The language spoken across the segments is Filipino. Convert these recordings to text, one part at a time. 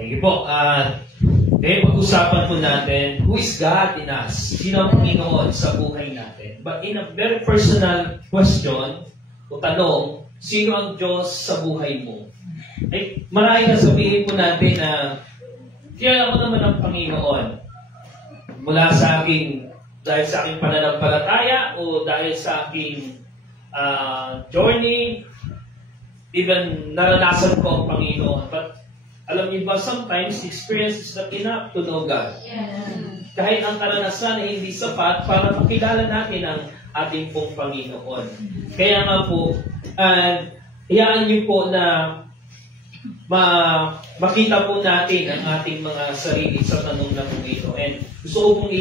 Thank you po. Ngayon pag-usapan po natin, who is God in us? Sino ang Panginoon sa buhay natin? But in a very personal question o tanong, sino ang Diyos sa buhay mo? Ay, marahil na sabihin po natin na kilala ko naman ang Panginoon mula sa aking, dahil sa aking pananampalataya o dahil sa aking journey, even naranasan ko ang Panginoon. But alam niyo ba, sometimes experience is not enough to know God. Yeah. Kahit ang karanasan ay hindi sapat para makilala natin ang ating pong Panginoon. Kaya nga po, hayaan niyo po na makita po natin ang ating mga sarili sa tanong na po ito. And gusto ko pong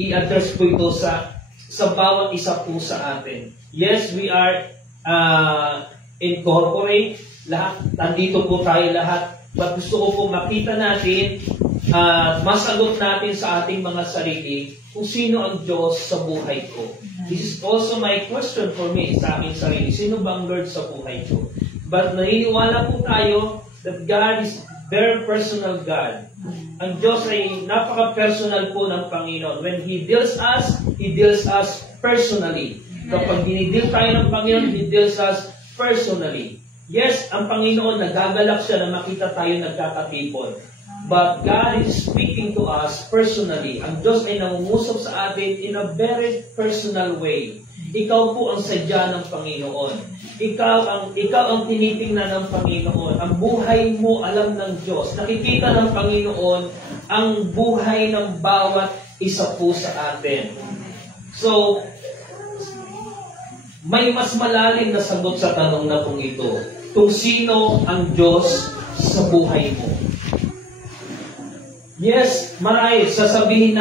i-address po ito sa bawat isa po sa atin. Yes, we are incorporate. Lahat, nandito po tayo lahat. But gusto ko po makita natin at masagot natin sa ating mga sarili kung sino ang Diyos sa buhay ko. This is also my question for me sa aking sarili. Sino ba ang Lord sa buhay ko? But naniniwala po tayo that God is very personal God. Ang Diyos ay napaka-personal po ng Panginoon. When He deals us personally. Kapag dinidil tayo ng Panginoon, He deals us personally. Yes, ang Panginoon, nagagalak siya na makita tayo nagkakatipon. But God is speaking to us personally. Ang Diyos ay nangungusap sa atin in a very personal way. Ikaw po ang sadya ng Panginoon. Ikaw ang tinitingnan ng Panginoon. Ang buhay mo alam ng Diyos. Nakikita ng Panginoon ang buhay ng bawat isa po sa atin. So, may mas malalim na sagot sa tanong na pong ito. Kung sino ang Diyos sa buhay mo. Yes, marahil sasabihin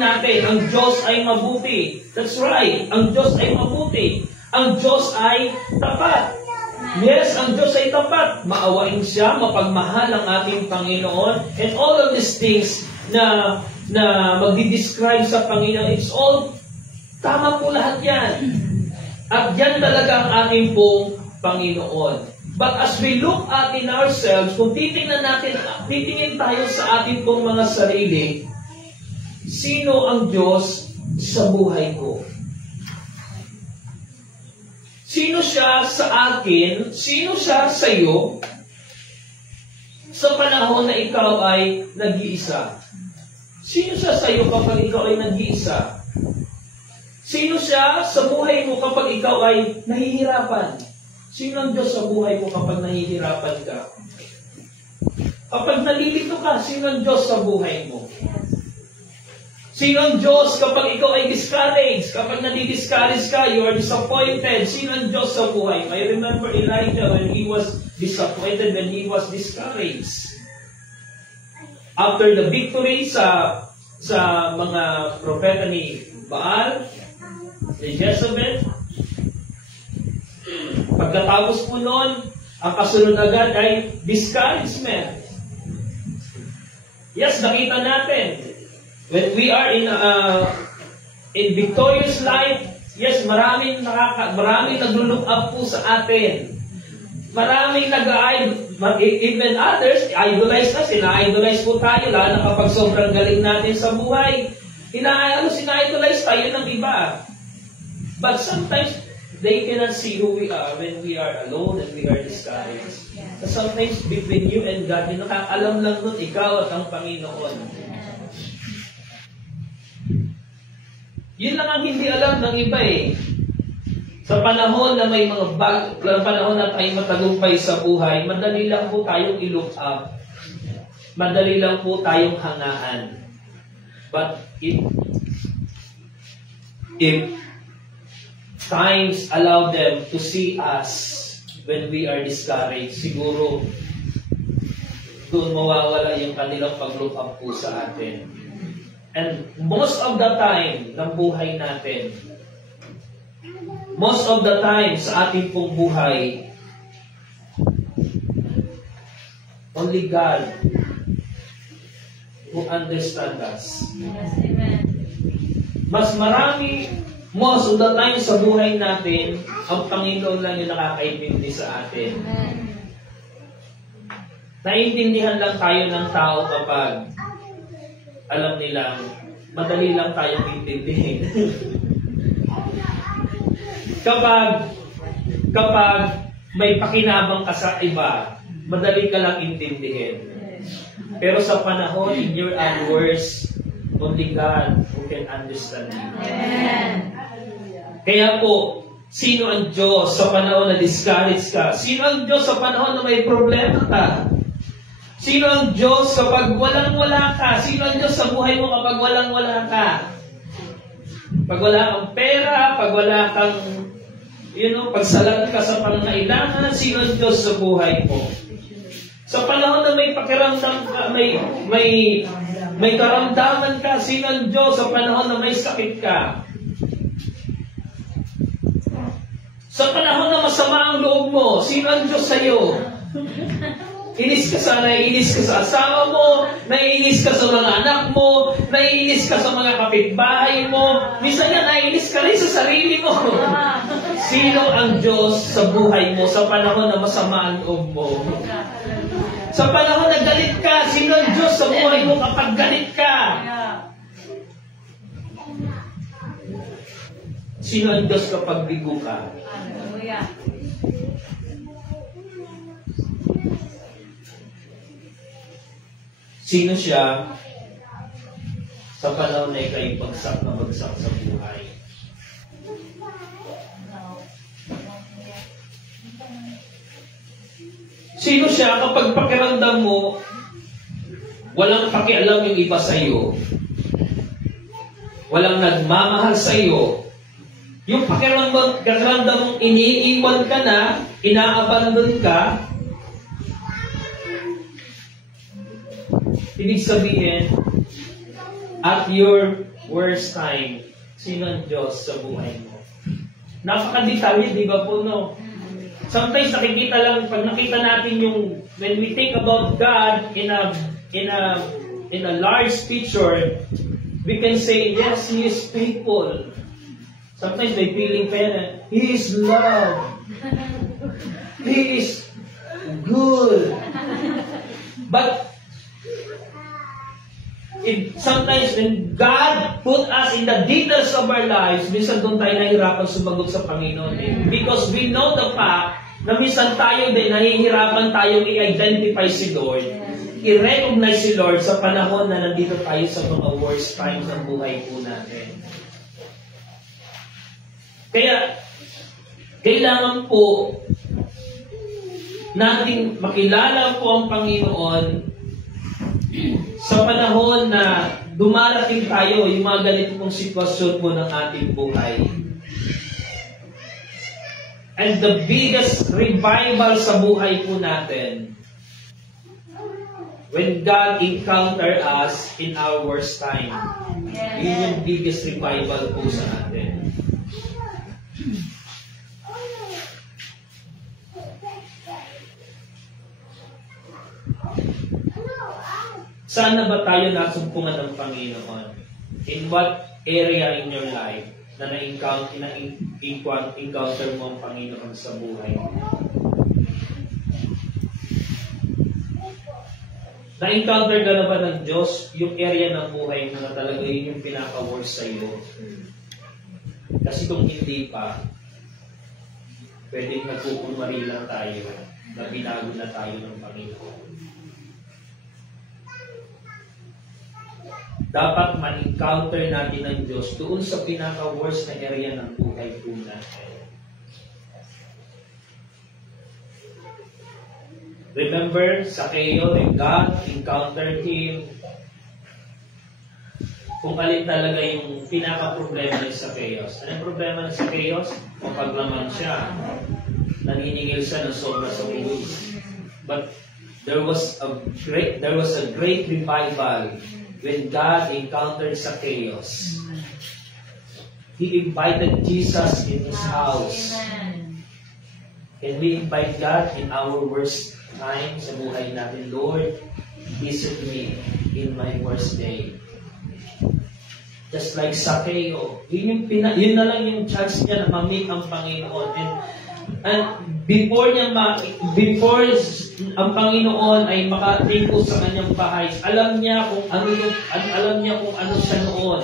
natin, ang Diyos ay mabuti. That's right, ang Diyos ay mabuti. Ang Diyos ay tapat. Yes, ang Diyos ay tapat. Maawain siya, mapagmahal ang ating Panginoon. And all of these things na magdi-describe sa Panginoon, it's all tama po lahat yan. At yan talaga ang ating pong Panginoon. But as we look at in ourselves, kung titingin tayo sa ating pong mga sarili, sino ang Diyos sa buhay ko? Sino siya sa akin? Sino siya sa iyo? Sa panahon na ikaw ay nag-iisa. Sino siya sa iyo kapag ikaw ay nag-iisa? Sino siya sa buhay mo kapag ikaw ay nahihirapan? Sino ang Diyos sa buhay mo kapag nahihirapan ka? Kapag nalilito ka, sino ang Diyos sa buhay mo? Sino ang Diyos kapag ikaw ay discouraged? Kapag nadi-discourage ka, you are disappointed. Sino ang Diyos sa buhay mo? I remember Elijah when he was disappointed, when he was discouraged. After the victory sa mga propeta ni Baal, ni Jezebel, pagkatapos po noon, ang kasunod agad ay discouragement. Yes, nakita natin. When we are in victorious life, yes, maraming naglo-look up po sa atin. Maraming even others, idolize us, ina-idolize po tayo, lalo na kapag sobrang galing natin sa buhay. Ina-idolize tayo ng iba. But sometimes, they cannot see who we are when we are alone and we are discouraged. Sometimes between you and God, nakakalam lang nun ikaw at ang Panginoon. Yun lang ang hindi alam ng iba eh. Sa panahon na may panahon na tayo matagumpay sa buhay, madali lang po tayong i-look up. Madali lang po tayong hangaan. But if times allow them to see us when we are discouraged, siguro doon mawawala yung kanilang pag-look up po sa atin. And most of the time ng buhay natin, most of the time sa ating pong buhay, only God who understands us. Yes, amen. Mas marami, most of the time sa buhay natin, ang Panginoon lang yung nakakaintindi sa atin. Amen. Naiintindihan lang tayo ng tao kapag alam nilang madali lang tayong intindihin. kapag may pakinabang ka sa iba, madali ka lang intindihin. Pero sa panahon, in your hours, only God who can understand you. Amen. Kaya po, sino ang Diyos sa panahon na discouraged ka? Sino ang Diyos sa panahon na may problema ka? Sino ang Diyos kapag walang-wala ka? Sino ang Diyos sa buhay mo kapag walang-wala ka? Pag wala kang pera, pag wala kang, pagsalan ka sa pangangailangan, sino ang Diyos sa buhay mo? Sa panahon na may pakiramdam ka, may karamdaman ka, sino ang Diyos sa panahon na may sakit ka? Sa panahon na masama ang loob mo, sino ang Diyos sa'yo? Naiinis ka sa asawa mo, naiinis ka sa mga anak mo, naiinis ka sa mga kapitbahay mo, minsan nga naiinis ka rin sa sarili mo. Sino ang Diyos sa buhay mo sa panahon na masama ang loob mo? Sa panahon na galit ka, sino ang Diyos sa buhay mo kapag galit ka? Sino ang Diyos kapag bigo ka? Hallelujah. Sino siya sa panahon na ika'y bagsak na bagsak sa buhay? Sino siya kapag pakiramdam mo, walang pakialam yung iba sa iyo, walang nagmamahal sa iyo, yung pakiramdam mong iniiwan ka na, inaabandon ka, ibig sabihin, at your worst time, sino ang Diyos sa buhay mo? Napaka-detalye, di ba po, no? Sometimes nakikita lang, pag nakita natin yung, when we think about God in a large picture, we can say, yes, He is faithful. Sometimes may feeling pa yan, He is love. He is good. But sometimes when God put us in the details of our lives, minsan doon tayo nahihirapan sumagot sa Panginoon. Because we know the fact na minsan tayo din nahihirapan tayong i-identify si Lord, i-recognize si Lord sa panahon na nandito tayo sa mga worst times ng buhay po natin. Kaya, kailangan po nating makilala po ang Panginoon sa panahon na dumarating tayo yung mga ganito pong sitwasyon po ng ating buhay. And the biggest revival sa buhay po natin, when God encounter us in our worst time, yun yung biggest revival po sa atin. Saan na ba tayo nasumpungan ng Panginoon? In what area in your life na na-encounter mo ang Panginoon sa buhay mo? Na-encounter ka na ba ng Diyos yung area ng buhay mo na talaga yun yung pinaka-worst sa iyo? Kasi kung hindi pa, pwedeng nagkukunwari lang tayo na binago na tayo ng Panginoon. Dapat ma-encounter natin ng Diyos doon sa pinaka-worst na area ng buhay po natin. Remember, Zacchaeus, when God encountered him, kung alin talaga yung pinaka-problema ni Zacchaeus. Anong problema ni Zacchaeus? Mapaglaman siya. Naniningil siya ng sobra sa buwis. But there was a great revival when God encountered Zacchaeus. He invited Jesus in His house. Can we invite God in our worst time sa buhay natin? Lord, visit me in my worst day. Just like Zacchaeus, yun na lang yung chance niya na ma-meet ang Panginoon. And before ang Panginoon ay makatingko sa kanyang bahay. Alam niya kung ano siya noon.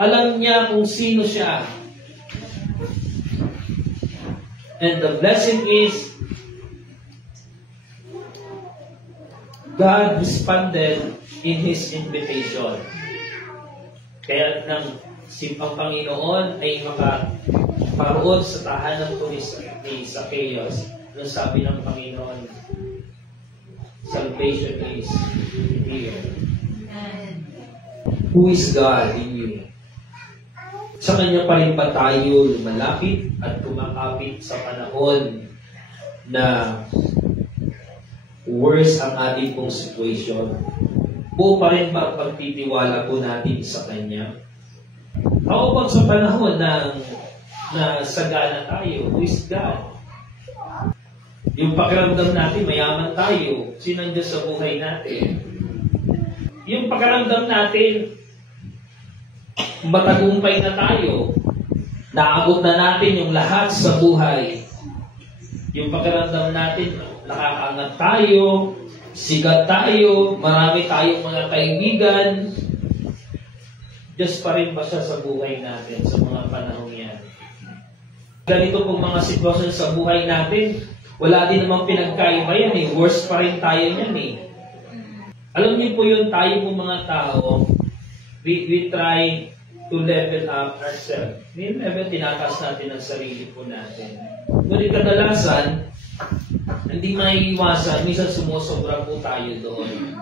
Alam niya kung sino siya. And the blessing is, God responded in His invitation. Kaya ang Panginoon ay makaparoon sa tahanan ko ni Zacchaeus. Nung sabi ng Panginoon, salvation is here. Who is God in you? Sa Kanya pa rin ba tayo lumalapit at kumakapit sa panahon na worse ang ating pong situation? Buo pa rin ba ang pagtitiwala po natin sa Kanya? Ako pag sa panahon na sagana tayo, who is God? Yung pakiramdam natin, mayaman tayo. Sino ang Diyos sa buhay natin? Yung pakiramdam natin, matagumpay na tayo. Naabot na natin yung lahat sa buhay. Yung pakiramdam natin, nakakaangat tayo, sigat tayo, marami tayong mga kaibigan. Diyos pa rin ba siya sa buhay natin sa mga panahon yan? Ganito pong mga sitwasyon sa buhay natin, wala din namang pinagkaiba yan eh. Worse pa rin tayo yan eh. Alam niyo po yun, tayo po mga tao, we try to level up ourselves. May level, tinakas natin ang sarili po natin. Ngunit kadalasan, hindi maiiwasan, minsan sumusobra po tayo doon.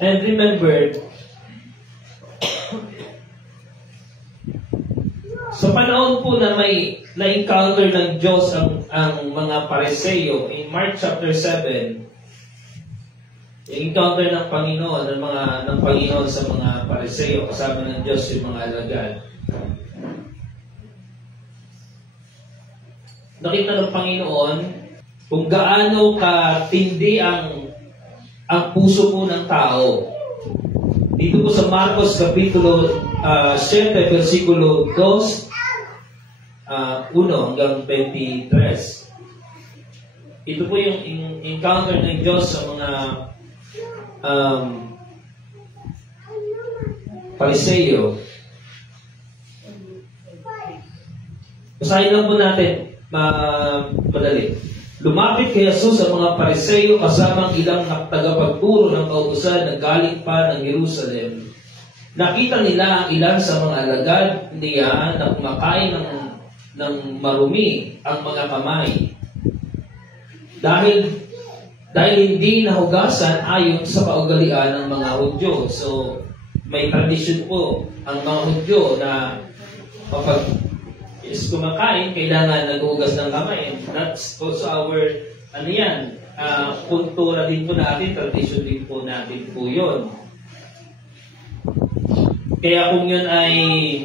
And remember, sa panahon po na may na-encounter ng Diyos ang mga Pariseo, in Mark chapter 7, encounter ng Panginoon, ng Panginoon sa mga Pariseo, kasama ng Diyos yung mga alagad. Nakita ng Panginoon kung gaano katindi ang puso po ng tao. Dito po sa Marcos Kapitulo 7, versikulo 2, 1 hanggang 23. Ito po yung encounter ng Diyos sa mga Pariseo. Basahin lang po natin madali. Lumapit kay Jesus sa mga Pariseo kasamang ilang tagapagturo ng kautusan na galing pa ng Jerusalem. Nakita nila ang ilan sa mga alagad niya na kumakain ng marumi ang mga kamay. Dahil hindi nahugasan ayon sa kaugalian ng mga Hudyo. So, may tradisyon po ang mga Hudyo na kapag kumakain, kailangan naghugas ng kamay. That's also our, kultura din po natin, tradisyon din po natin po yun. Kaya kung yun ay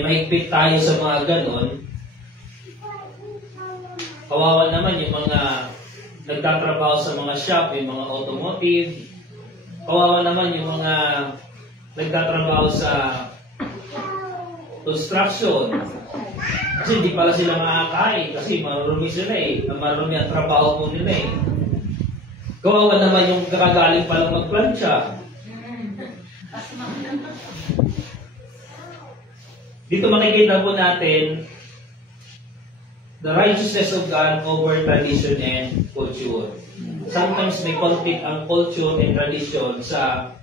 mahigpit tayo sa mga ganon, kawawa naman yung mga nagtatrabaho sa mga shop, yung mga automotive. Kawawa naman yung mga nagtatrabaho sa construction. Kasi hindi pala sila makakain kasi marurumi sila eh. Marurumi ang trabaho po nila eh. Kawawa naman yung kakagaling palang magplansya. Dito makikita po natin the righteousness of God over tradition and culture. Sometimes may conflict ang culture and tradition sa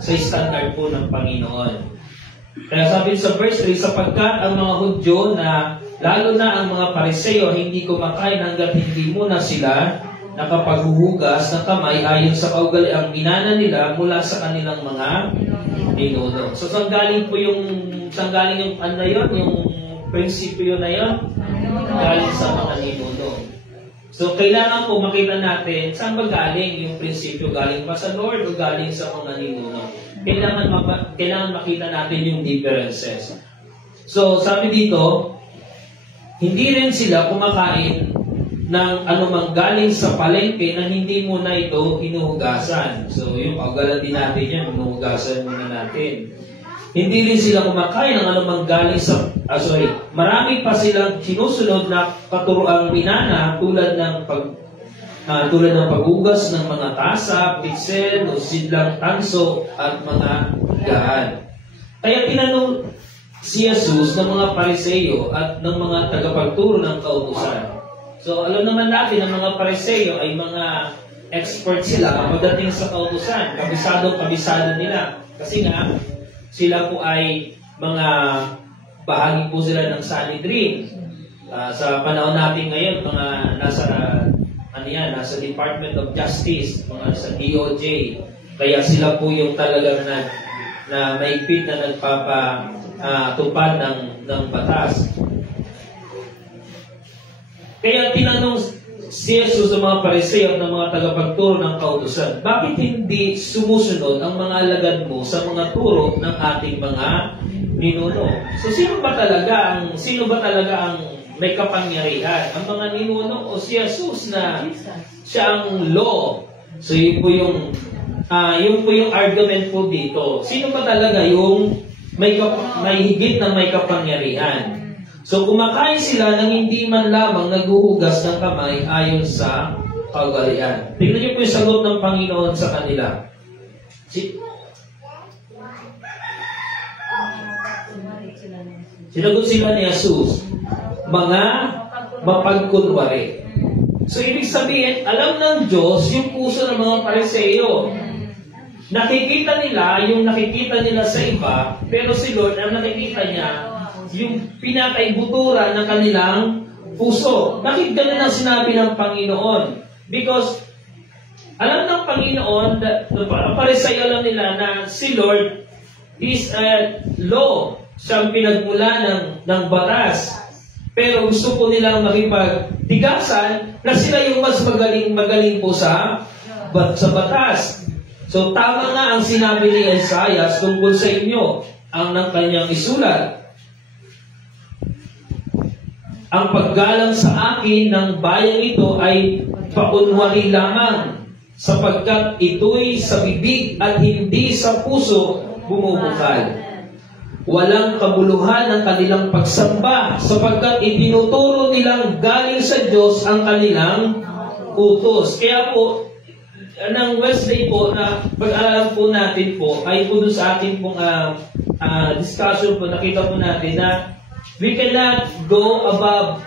standard po ng Panginoon. Kaya sabi sa verse 3, sapagkat ang mga Hudyo na lalo na ang mga Pariseo hindi kumakain hanggat hindi muna sila nakapaghuhugas ng kamay ayon sa kaugaliang minana nila mula sa kanilang mga ninuno. So saan galing yung prinsipyo na yun? Galing sa mga ninuno. So kailangan po makita natin saan ba galing yung prinsipyo, galing pa sa Lord o galing sa mga ninuno. Kailangan makita natin yung differences. So sabi dito, hindi rin sila kumakain ng anumang galing sa palengke na hindi muna ito hinuhugasan. So yung paggalan din natin yan, hinuhugasan muna natin. Hindi rin sila kumakain ng anumang galing sa marami pa silang sinusunod na katuroang minana tulad ng paghugas ng mga tasa, pitsen, o sidlang tanso at mga higaan. Kaya tinanong si Jesus ng mga Pariseo at ng mga tagapagturo ng kautusan. So alam naman natin ang mga Pariseo ay mga expert sila pagdating sa kautusan. Kabisado nila. Kasi nga, sila po ay mga bahagi po sila ng Sanhedrin. Sa panahon natin ngayon, mga nasa Department of Justice, mga sa DOJ. Kaya sila po yung talagang na maigpit na nagpapatupad ng batas. Kaya tinanong si Jesus sa mga Pariseo at ng mga tagapagturo ng kautusan, bakit hindi sumusunod ang mga alagad mo sa mga turo ng ating mga ninuno? So sino ba talaga ang may kapangyarihan? Ang mga ninuno o si Jesus na siya ang law? So yun po yung argument po dito. Sino ba talaga yung may higit na may kapangyarihan? So kumakain sila nang hindi man lamang naghuhugas ng kamay ayon sa kaugalian. Tingnan niyo po yung sagot ng Panginoon sa kanila. Sinagot sila ni Jesus, mga mapagkunwari. So ibig sabihin, alam ng Diyos yung puso ng mga Pariseo. Nakikita nila sa iba, pero si Lord, ang nakikita niya, yung pinakaibutura ng kanilang puso. Bakit ganun ang sinabi ng Panginoon? Because alam ng Panginoon, Pariseo alam nila na si Lord is a law. Siyang pinagmula ng batas. Pero gusto po nilang makipagtigasan na sila yung mas magaling po sa batas. So tama nga ang sinabi ni Isaiah tungkol sa inyo, ang ng kanyang isulat. Ang paggalang sa akin ng bayang ito ay paunwari lamang, sapagkat ito'y sa bibig at hindi sa puso bumubukal. Walang kabuluhan ang kanilang pagsamba, sapagkat itinuturo nilang galing sa Diyos ang kanilang utos. Kaya po, ng Wednesday po, na pag-aaral po natin po, ay po doon sa ating pong discussion po, nakita po natin na we cannot go above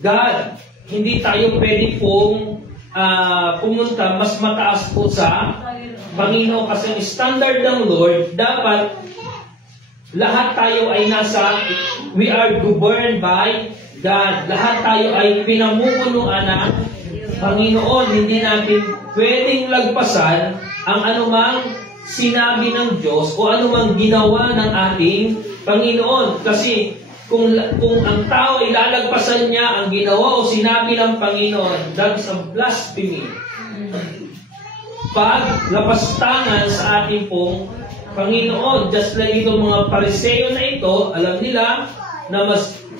God. Hindi tayo pwede pong pumunta mas mataas po sa Panginoon. Kasi ang standard ng Lord, dapat lahat tayo ay we are governed by God. Lahat tayo ay pinamumunuan ng Panginoon. Hindi natin pwedeng lagpasan ang anumang sinabi ng Diyos o anumang ginawa ng ating Panginoon. Kasi kung ang tao ay lalagpasan niya ang ginawa o sinabi ng Panginoon, that's a blasphemy. Paglapastangan sa ating pong Panginoon. Just like itong mga Pariseo na ito, alam nila na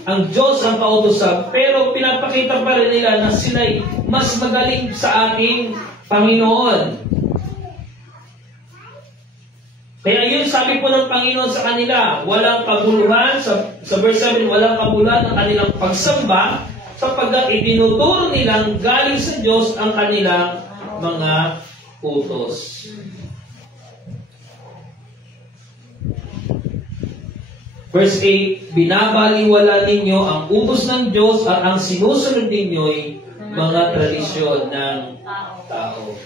ang Diyos ang kautusan, pero pinapakita pa rin nila na sila'y mas magaling sa ating Panginoon. Kaya yun, sabi po ng Panginoon sa kanila, walang kabuluhan, sa verse 7, walang kabuluhan ng kanilang pagsamba, sapagkat itinuturo nilang galing sa Diyos ang kanilang mga utos. Verse 8, binabaliwala ninyo ang utos ng Diyos at ang sinusunod ninyo'y mga tradisyon ng tao.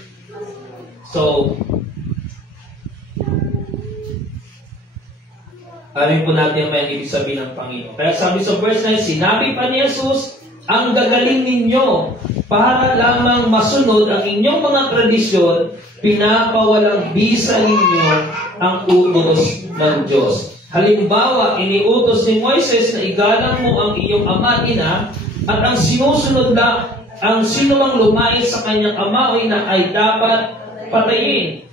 So, amin po natin may ibig sabihin ng Panginoon. Kaya sabi sa verse 9, sinabi pa ni Jesus, ang gagaling ninyo para lamang masunod ang inyong mga tradisyon, pinapawalang bisa ninyo ang utos ng Diyos. Halimbawa, iniutos ni Moises na igalang mo ang iyong ama at ina, at ang sinusunod na ang sinumang lumayo sa kanyang ama o ina ay dapat patayin.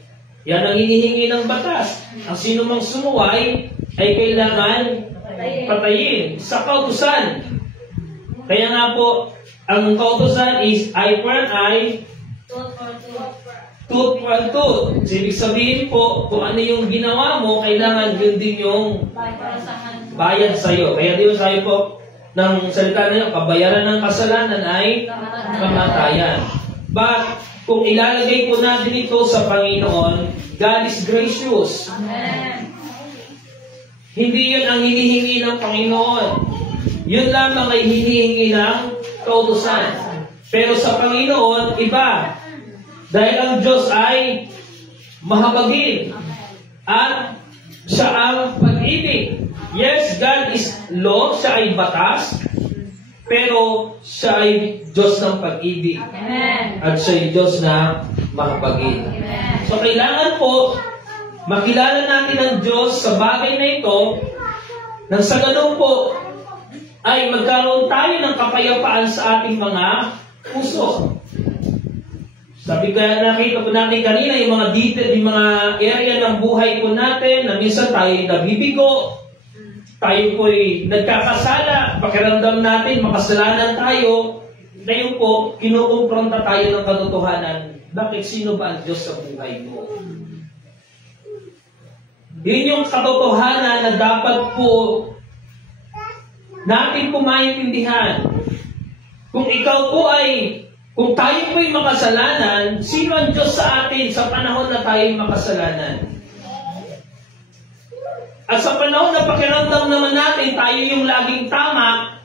Yan ang hinihingi ng batas. Ang sinumang sumuway ay kailangan patayin sa kautusan. Kaya nga po, ang kautusan is eye for an eye, tooth for a tooth. So, ibig sabihin po, kung ano yung ginawa mo, kailangan yun din yung bayad sa iyo. Kaya di ba sabi po ng salita na yun, kabayaran ng kasalanan ay kamatayan. But kung ilalagay po natin ito sa Panginoon, God is gracious. Amen. Hindi yun ang hinihingi ng Panginoon. Yun lamang ay hinihingi ng kautusan. Pero sa Panginoon, iba. Dahil ang Diyos ay mahabagin. At siya ang pag-ibig. Yes, God is law, siya ay batas. Pero siya ay Diyos ng pag-ibig. Amen. At siya ay Diyos na mahabagin. Amen. So kailangan po, makilala natin ang Diyos sa bagay na ito, nang sa ganun po, ay magkaroon tayo ng kapayapaan sa ating mga puso. Sabi kaya nakita po natin kanina, yung mga detail, yung mga area ng buhay po natin, na minsan tayo nabibigo, tayo po'y nagkakasala, pakiramdam natin, makasalanan tayo, ngayon po, kinukumpronta tayo ng katotohanan. Bakit? Sino ba ang Diyos sa buhay mo? Yun yung katotohanan na dapat po natin po maintindihan. Kung ikaw po ay, kung tayo po ay makasalanan, sino ang Diyos sa atin sa panahon na tayo ay makasalanan? At sa panahon na pakiramdam naman natin, tayo yung laging tama,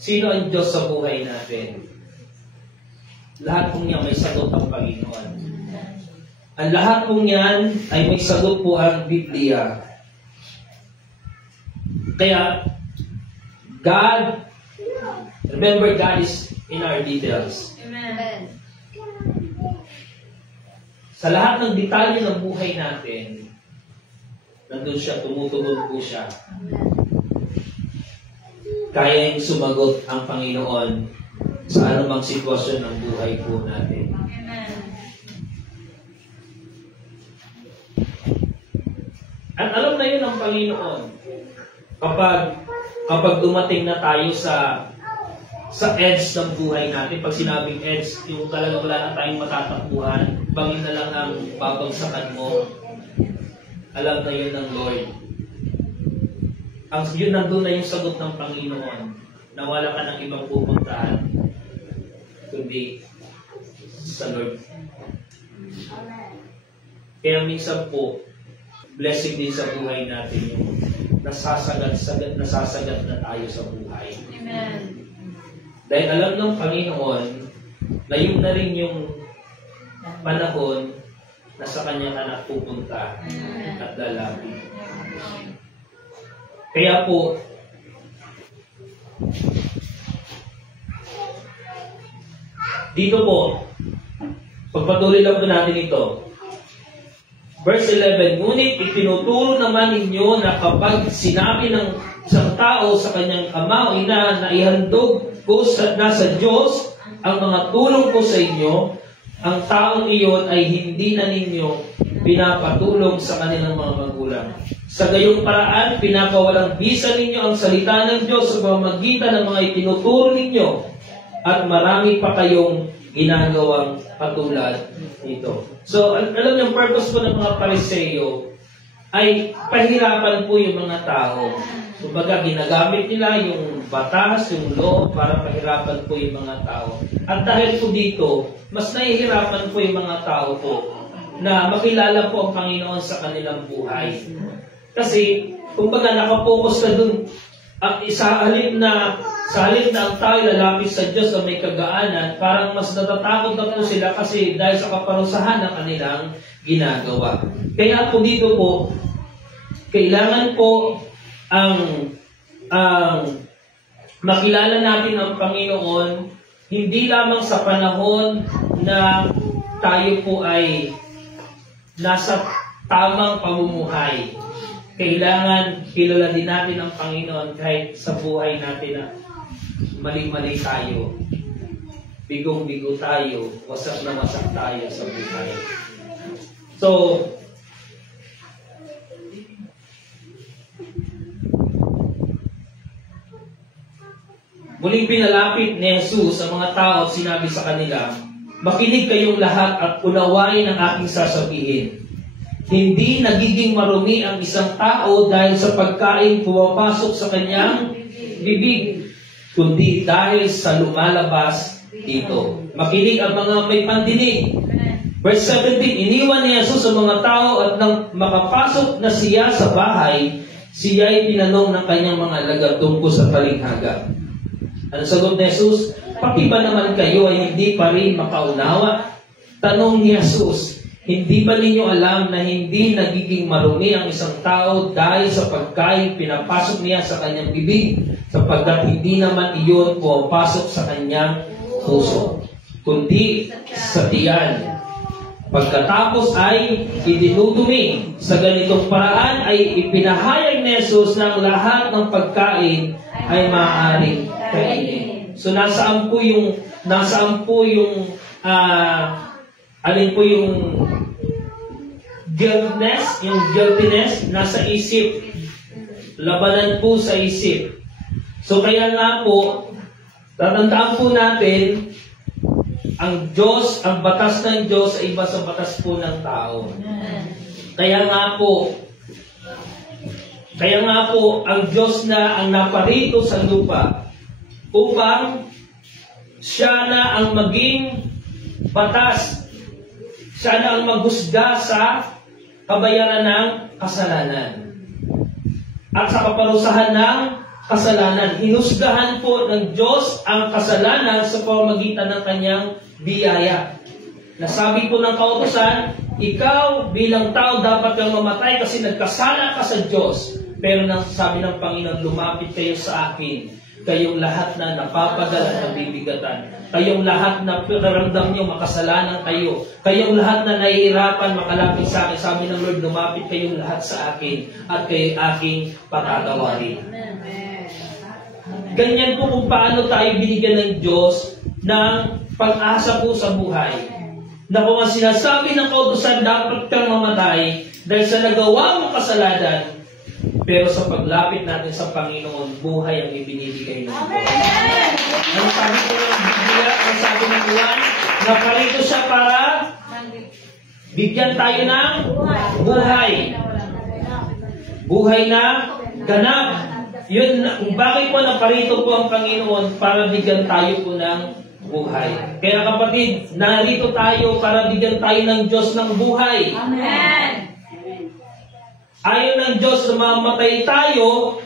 sino ang Diyos sa buhay natin? Lahat pong yan may sagot ang Panginoon. Ang lahat pong yan ay may sagot po ang Biblia. Kaya, God, remember God is in our details. Amen. Sa lahat ng detalye ng buhay natin, nandun siya, tumutugon po siya. Kaya yung sumagot ang Panginoon sa anumang sitwasyon ng buhay po natin. Amen. At alam na yun ang Panginoon. Kapag dumating na tayo sa edge ng buhay natin, pag sinabing edge, yung talaga wala na tayong matatakbuhan, bangin na lang ang babagsakan mo, alam na yun ng Lord. Yun nandun na yung sagot ng Panginoon, na wala ka ng ibang pupuntahan, kundi sa Lord. Kaya minsan po, blessing din sa buhay natin yung nasasagat na tayo sa buhay. Amen. Dahil alam ng Panginoon na yun na rin yung panahon na sa Kanya ka napupunta at lalapit. Kaya po, dito po, pagpatuloy lang po natin ito. Verse 11, ngunit itinuturo naman ninyo na kapag sinabi ng isang tao sa kanyang ama o ina na ihandog ko nasa Diyos ang mga tulong ko sa inyo, ang taong iyon ay hindi na ninyo pinapatulong sa kanilang mga magulang. Sa gayong paraan, pinapawalang bisa ninyo ang salita ng Diyos sa pamamagitan ng mga itinuturo ninyo at marami pa kayong ginagawang katulad nito. So, alam niyo, ang purpose po ng mga Pariseo ay pahirapan po yung mga tao. So, baga, ginagamit nila yung batas, yung law, para pahirapan po yung mga tao. At dahil po dito, mas nahihirapan po yung mga tao po na makilala po ang Panginoon sa kanilang buhay. Kasi, kumbaga, nakapokus na dun, sa halip na ang tao lalapit sa Diyos na may kagaanan, parang mas natatakot na po sila kasi dahil sa kaparusahan ng kanilang ginagawa. Kaya po dito po, kailangan po ang makilala natin ang Panginoon hindi lamang sa panahon na tayo po ay nasa tamang pamumuhay. Kailangan kilala din natin ang Panginoon kahit sa buhay natin na mali-mali tayo. Bigong-bigo tayo. Wasak na wasak tayo sa buhay. So, muling pinalapit ni Jesus sa mga tao at sinabi sa kanila, makinig kayong lahat at unawain ang aking sasabihin. hindi nagiging marumi ang isang tao dahil sa pagkain pumapasok sa kanyang bibig, kundi dahil sa lumalabas dito. Makinig ang mga may pandinig. Verse 17, iniwan ni Jesus ang mga tao at nang makapasok na siya sa bahay, siya ay tinanong ng kanyang mga alagad tungkol sa talinghaga. Ano sagot ni Jesus? Pati ba naman kayo ay hindi pa rin makaunawa? Tanong ni Jesus, hindi ba ninyo alam na hindi nagiging marumi ang isang tao dahil sa pagkain pinapasok niya sa kanyang bibig, sapagkat hindi naman iyon pumapasok sa kanyang puso, kundi sa tiyan. Pagkatapos ay idinudumi. Sa ganitong paraan ay ipinahayag ni Jesus na ang lahat ng pagkain ay maaaring kainin. So nasaan po yung alin po yung guiltiness nasa isip. Labanan po sa isip. So kaya nga po, tatandaan po natin, ang Diyos, ang batas ng Diyos ay iba sa batas po ng tao. Kaya nga po, ang Diyos na ang naparito sa lupa upang siya na ang maging batas. Siya na ang maghusga sa kabayaran ng kasalanan. At sa kaparusahan ng kasalanan. Hinusgahan po ng Diyos ang kasalanan sa pamamagitan ng kanyang biyaya. Nasabi po ng kautusan, ikaw bilang tao dapat kang mamatay kasi nagkasala ka sa Diyos. Pero sabi ng Panginoon, lumapit kayo sa akin, kayong lahat na napapadala ng bibigatan, kayong lahat na ramdam nyo makasalanan kayo, kayong lahat na nahihirapan makalapit sa akin. Sabi ng Lord, lumapit kayong lahat sa akin at kayo aking patatawarin. Ganyan po kung paano tayo binigyan ng Diyos ng pag-asa po sa buhay. Na kung ang sinasabi ng kautusan, dapat kang mamatay dahil sa nagawa mong kasalanan, pero sa paglapit natin sa Panginoon, buhay ang ibinibigay ng Diyos. Ang sabi ko ng Biblia, ang sabi ng Juan, na parito siya para bigyan tayo ng buhay. Buhay na ganap. Yun, bakit po naparito po ang Panginoon para bigyan tayo po ng buhay. Kaya kapatid, narito tayo para bigyan tayo ng Diyos ng buhay. Amen. Ayaw ng Diyos na mamatay tayo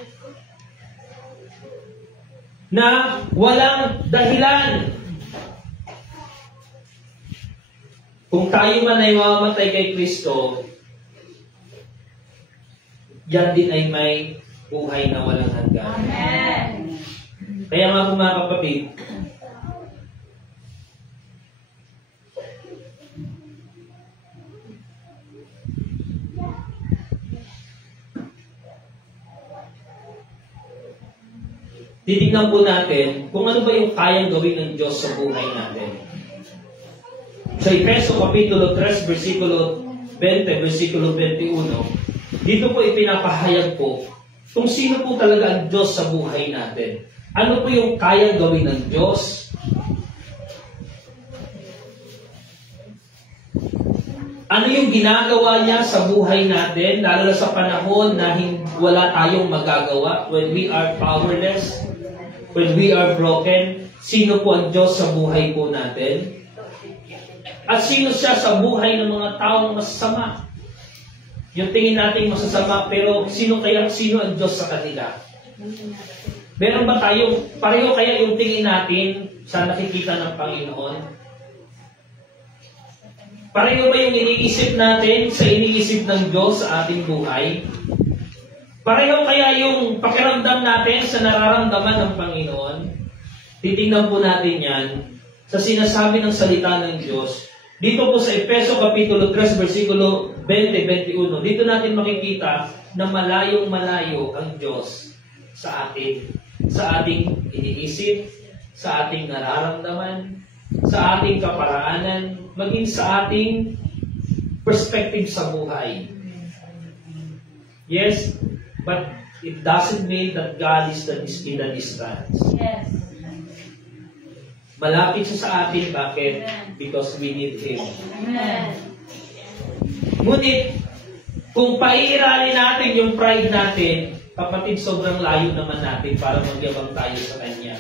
na walang dahilan. Kung tayo man ay mamamatay kay Kristo, yan din ay may buhay na walang hanggan. Amen. Kaya nga po mga kapatid, titignan po natin kung ano ba yung kayang gawin ng Diyos sa buhay natin. Sa Efeso Kapitulo 3, versikulo 20, versikulo 21, dito po ipinapahayag po kung sino po talaga ang Diyos sa buhay natin. Ano po yung kayang gawin ng Diyos? Ano yung ginagawa niya sa buhay natin, lalo na sa panahon na wala tayong magagawa, when we are powerless, when we are broken? Sino po ang Diyos sa buhay po natin? At sino siya sa buhay ng mga taong masasama? Yung tingin natin masasama, pero sino ang Diyos sa kanila? Meron ba tayong, pareho kaya yung tingin natin sa nakikita ng Panginoon? Pareho ba yung iniisip natin sa iniisip ng Diyos sa ating buhay? Pareho kaya yung pakiramdam natin sa nararamdaman ng Panginoon? Titingnan po natin yan sa sinasabi ng salita ng Diyos. Dito po sa Efeso Kapitulo 3, versikulo 20-21, dito natin makikita na malayong-malayo ang Diyos sa atin. Sa ating iniisip, sa ating nararamdaman, sa ating kaparaanan, maging sa ating perspective sa buhay. Yes, but it doesn't mean that God is in a distance. Yes. Malapit siya sa atin. Bakit? Because we need Him. Amen. Ngunit, Kung paiiralin natin yung pride natin, kapatid, sobrang layo naman natin para magyabang tayo sa Kanya.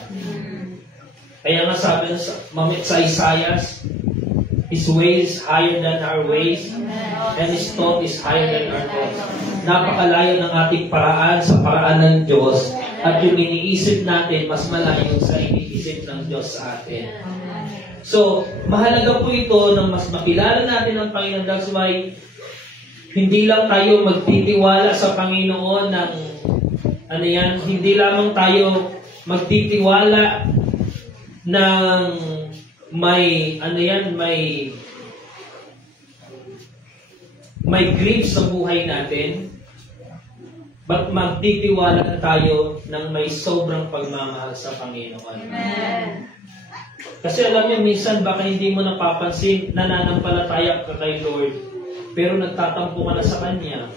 Kaya nga sabi sa Isaiah, His ways higher than our ways, and His thought is higher than our thoughts. Napakalayo ng ating paraan sa paraan ng Diyos, at yung iniisip natin, mas malayo sa iniisip ng Diyos sa atin. So, mahalaga po ito na mas makilala natin ang Panginoon. That's why, hindi lang tayo magtitiwala sa Panginoon ng, hindi lamang tayo magtitiwala ng may grief sa buhay natin, but magtitiwala tayo ng may sobrang pagmamahal sa Panginoon. Amen. Kasi alam niyo, minsan baka hindi mo napapansin, nananampalataya ka kay Lord, pero nagtatampo ka na sa Kanya.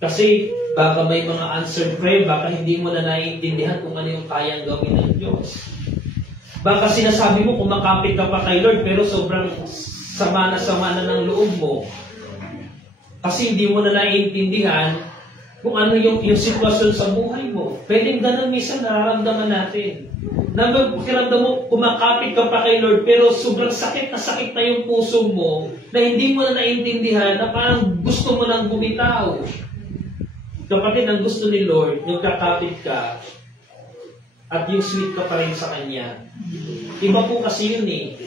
Kasi baka may mga answered prayer, baka hindi mo na naiintindihan kung ano yung kayang gawin ng Diyos. Baka sinasabi mo, kumakapit ka pa kay Lord, pero sobrang sama na ng loob mo. Kasi hindi mo na naiintindihan kung ano yung sitwasyon sa buhay mo. Pwedeng ganun minsan nararamdaman natin. Pakiramdam mo, kumakapit ka pa kay Lord, pero sobrang sakit na yung puso mo na hindi mo na naiintindihan, na parang gusto mo nang bumitaw. Kapatid, ang gusto ni Lord, yung kakapit ka, at yung sweet ka pa rin sa Kanya. Iba po kasi yun eh.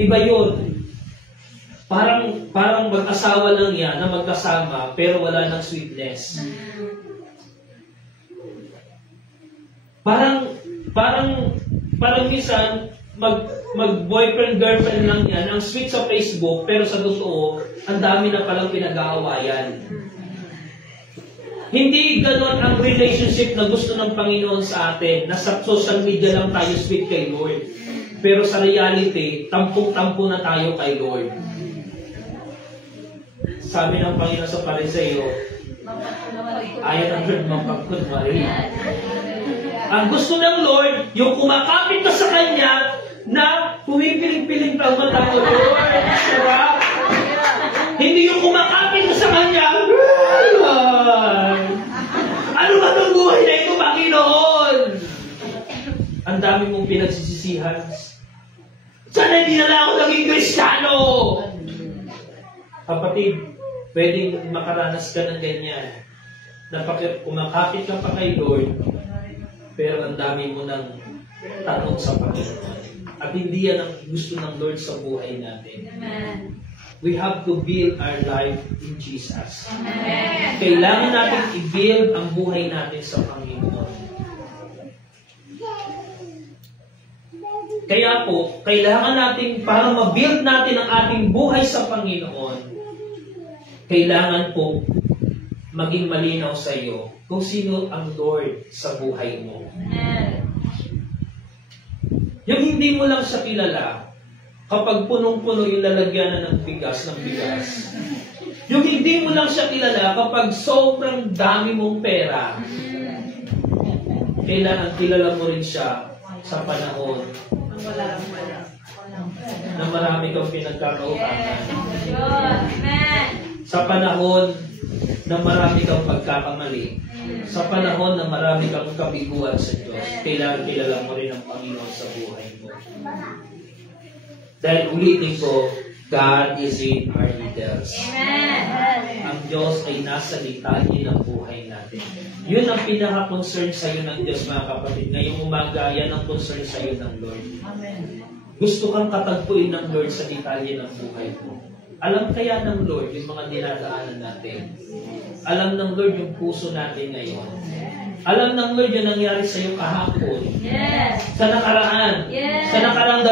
Iba yun. Parang mag-asawa lang yan na magkasama, pero wala ng sweetness. Parang minsan, mag-boyfriend-girlfriend lang yan, ang sweet sa Facebook, pero sa totoo, ang dami na palang pinag-aawayan. Hindi ganoon ang relationship na gusto ng Panginoon sa atin, na sa social media lang tayo sweet kay Lord. Pero sa reality, tampong-tampo na tayo kay Lord. Sabi ng Panginoon sa Pariseo, ayaw ng Lord mapagkunwari. Ang gusto ng Lord, yung kumakapit ka sa Kanya, na pumipiling-piling pa ang mata mo, Lord, sarap. Hindi yung kumakapit ka sa Kanya, ano ba itong buhay na ito, Panginoon? Ang dami mong pinagsisisihan. Sana hindi na lang ako naging Kristiyano. Kapatid, pwedeng makaranas ka ng ganyan. Kumakapit ka pa kay Lord, pero ang dami mo ng tanong sa Panginoon. At hindi yan ang gusto ng Lord sa buhay natin. Amen. We have to build our life in Jesus. Amen. Kailangan natin i-build ang buhay natin sa Panginoon. Kaya po, kailangan natin, para ma-build natin ang ating buhay sa Panginoon, kailangan po maging malinaw sa iyo kung sino ang Lord sa buhay mo. Amen. Yung hindi mo lang siya kilala, kapag punong-puno yung lalagyanan ng bigas. Yung hindi mo lang siya kilala, kapag sobrang dami mong pera, kailangan kilala mo rin siya sa panahon na marami kang pinagkakautangan. Sa panahon na marami kang pagkakamali. Sa panahon na marami kang kabiguan sa Diyos, kailangan kilala mo rin ang Panginoon sa buhay mo. Dahil ulitin ko, God is in our details. Amen. Ang Diyos ay nasa detalye ng buhay natin. Yun ang pinaka-concern sa iyo ng Diyos, mga kapatid. Ngayong umaga, yan ang concern sa iyo ng Lord. Amen. Gusto kang katagpuin ng Lord sa detalye ng buhay mo. Alam kaya ng Lord yung mga dinadaanan natin. Alam ng Lord yung puso natin ngayon. Alam ng Lord yung nangyari sa iyo kahapon. Yes. Sa nakaraan. Yes. Sa nakaraang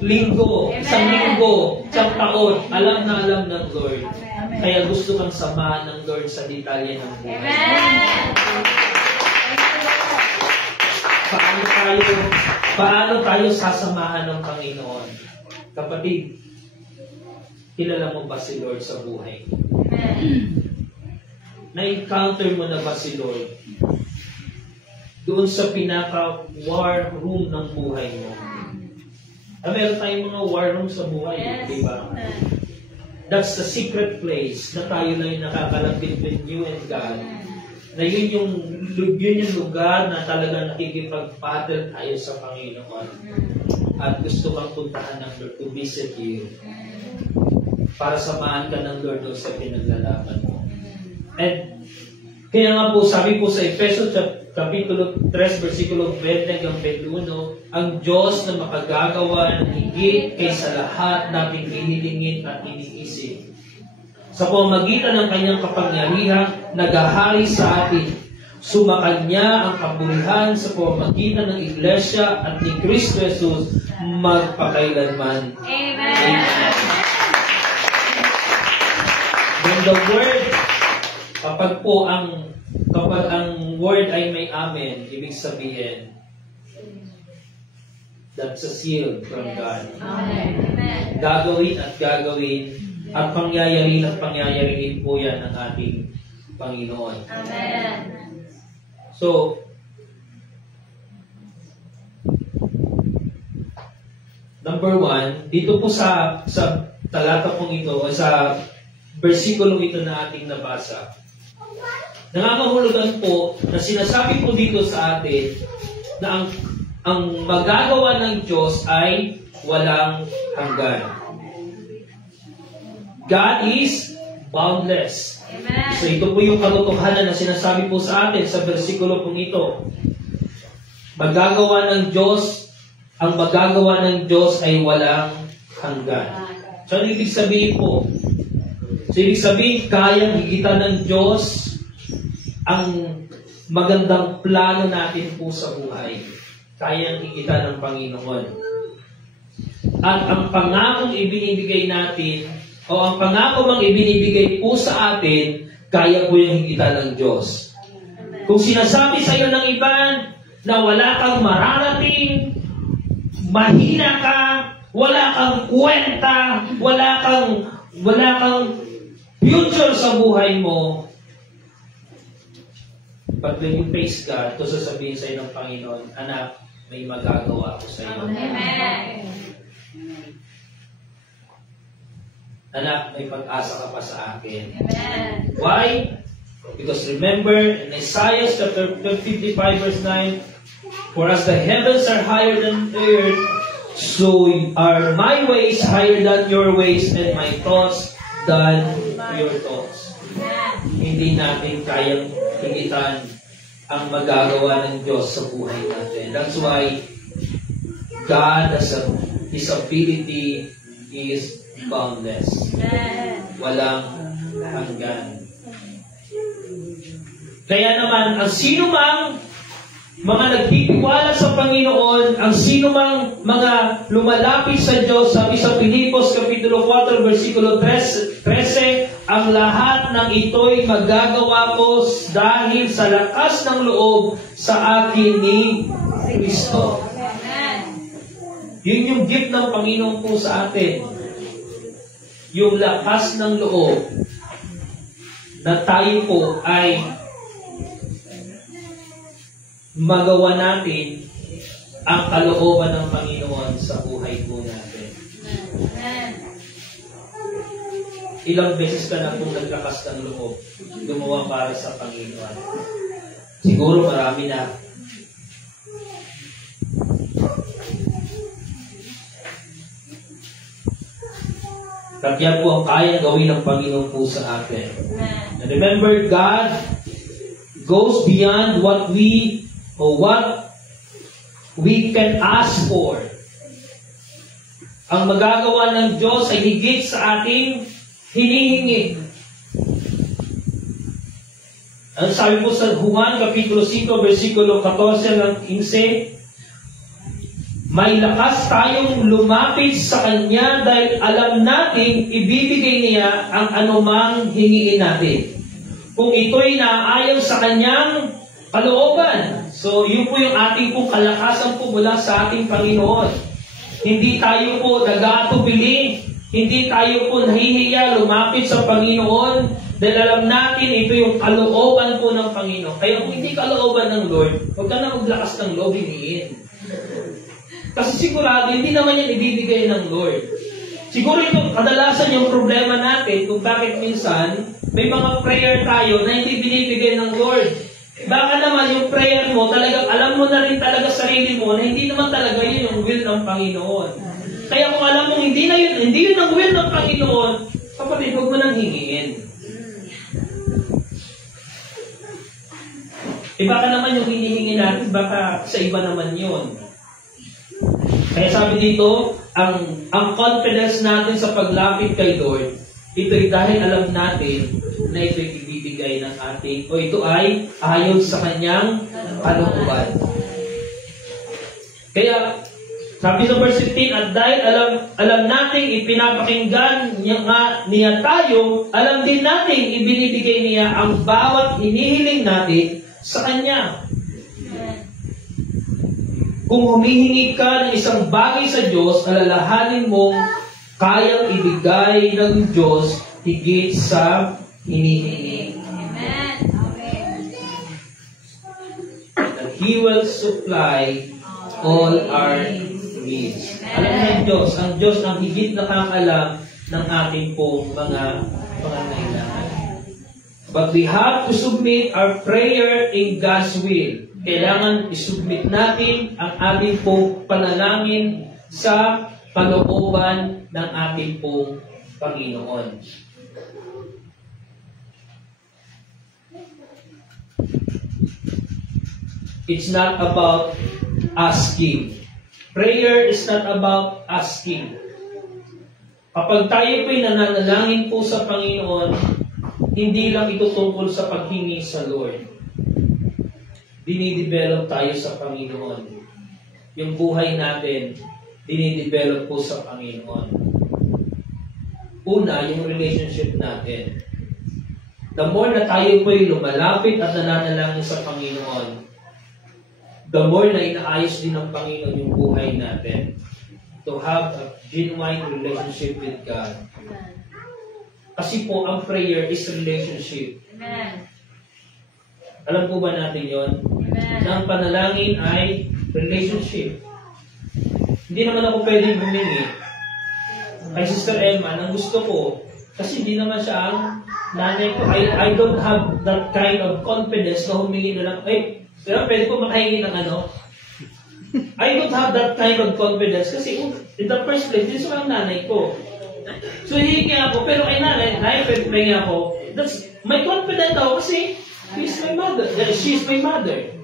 2 linggo. Amen. Isang linggo. Isang taon. Alam na alam ng Lord. Amen. Kaya gusto kang samahan ng Lord sa detalye ng buhay. Amen. Paano tayo sasamahan ng Panginoon? Kapatid, kilala mo ba si Lord sa buhay? Amen. Na-encounter mo na ba si Lord? Doon sa pinaka-war room ng buhay mo. Meron tayong mga war room sa buhay, Yes. di ba? That's the secret place na tayo lang yung nakakalapit with you and God. Na yun yung lugar na talaga nakikipag-battle tayo sa Panginoon. At gusto kang puntahan ng Lord to visit you. Para samahan ka ng Lord doon sa pinaglalaban mo. And kaya nga po, sabi po sa Efeso Kapitulo 3, versikulo 20 hanggang 21, ang Diyos na makagagawa ng higit kaysa lahat nating hihilingin at iniisip. Sa pamamagitan ng kanyang kapangyarihan, naghahari sa atin. Sumakanya ang kapurihan sa pamamagitan ng Iglesia at ni Kristo Jesus magpakailanman. Amen. When the Word, kapag ang Word ay may amen, ibig sabihin, that's a seal from God. Amen. Gagawin at gagawin, at pangyayarihin po yan ng ating Panginoon. Amen. So, number 1, dito po sa talata pong ito, o sa versikulong ito na ating nabasa, nangangahulugan po na sinasabi po dito sa atin na ang magagawa ng Diyos ay walang hanggan. God is boundless. Amen. So ito po yung katotohanan na sinasabi po sa atin sa versikulo pong ito. Ang magagawa ng Diyos ay walang hanggan. So ano ibig sabihin po? So ibig sabihin, kayang higitan ng Diyos ang magandang plano natin po sa buhay. Kayang higitan ng Panginoon. At ang pangakong ibinibigay natin, o ang pangako mang ibinibigay po sa atin, kaya po yung higitan ng Diyos. Kung sinasabi sa iyo ng iba na wala kang mararating, mahina ka, wala kang kwenta, wala kang future sa buhay mo, but when you face God, ito sasabihin sa iyo ng Panginoon, anak, may magagawa ako sa iyo. Amen. Anak, may pag-asa ka pa sa akin. Amen. Why? Because remember, in Isaiah chapter 55 verse 9, for as the heavens are higher than the earth, so are my ways higher than your ways, and my thoughts than your thoughts. Hindi natin kayang higitan ang magagawa ng Diyos sa buhay natin. That's why God, His ability is boundless. Walang hanggan. Kaya naman, ang sino mang mga nagtitiwala sa Panginoon, ang sino mang mga lumalapit sa Diyos, sabi sa Pilipos Kapitulo 4, versikulo 13, ang lahat ng ito'y magagawa ko dahil sa lakas ng loob sa akin ni Kristo. Yun yung gift ng Panginoon po sa atin. Yung lakas ng loob na tayo po ay magawa natin ang kalooban ng Panginoon sa buhay po natin. Ilang beses ka na pong naglakas ng loob gumawa para sa Panginoon? Siguro marami na. Kaya po ang kayang gawin ng Panginoon po sa atin. And remember, God goes beyond what we can ask for. Ang magagawa ng Diyos ay higit sa ating hinihingi. Ang sabi po sa Juan, Kapitulo 5, versikulo 14 hanggang 15, may lakas tayong lumapit sa Kanya dahil alam nating ibibigay niya ang anumang hingiin natin. Kung ito'y naaayon sa Kanyang kalooban. So, yun po yung ating pong kalakasan po mula sa ating Panginoon. Hindi tayo po nag-aatubili, hindi tayo po nahihiya lumapit sa Panginoon dahil alam natin ito yung kalooban po ng Panginoon. Kaya kung hindi kalooban ng Lord, huwag ka na maglakas ng loob, hingiin. Kasi sigurado, hindi naman yan ibibigay ng Lord. Siguro ito kadalasan yung problema natin kung bakit minsan may mga prayer tayo na hindi binibigay ng Lord. Baka naman yung prayer mo, talagang alam mo na rin talaga sarili mo na hindi naman talaga yun yung will ng Panginoon. Kaya kung alam mo hindi yun ang will ng Panginoon, kapatid, huwag mo nang hingin. Baka naman yung hinihingi natin, baka sa iba naman yun. Kaya sabi dito, ang confidence natin sa paglapit kay Lord, ito'y dahil alam natin na ito'y ibibigay ng ating, o ito ay ayon sa kanyang kalooban. Kaya, sabi sa verse 15, at dahil alam natin ipinapakinggan niya tayo, alam din natin ibinibigay niya ang bawat hinihiling natin sa Kanya. Kung humihingi ka ng isang bagay sa Diyos, alalahanin mong kayang ibigay ng Diyos higit sa hinihingi. Amen. And He will supply all our needs. Alam ng Diyos, ang Diyos ang higit nakakalam ng ating pong mga pangangailangan. But we have to submit our prayer in God's will. Kailangan isubmit natin ang ating pong panalangin sa kalooban ng ating pong Panginoon. It's not about asking. Prayer is not about asking. Kapag tayo po'y nananalangin po sa Panginoon, hindi lang ito tungkol sa paghingi sa Lord. Dinidevelop tayo sa Panginoon. Yung buhay natin, dinidevelop po sa Panginoon. Una, yung relationship natin. The more na tayo po'y lumalapit at nananalangin sa Panginoon, the more na inaayos din ng Panginoon yung buhay natin. To have a genuine relationship with God. Kasi po, ang prayer is relationship. Amen. Alam po ba natin yon? Amen. Na ang panalangin ay relationship. Hindi naman ako pwedeng humingi kay Sister Emma ang gusto ko, kasi hindi naman siya ang nanay ko. I don't have that kind of confidence na humingi na lang, pero pwede ko makahingi ng ano? I don't have that kind of confidence kasi in the first place, this is ang nanay ko. So, hihingi ako, pero ay nanay, pwede hingi ako. That's, may confidence ako kasi she's my mother. She's my mother.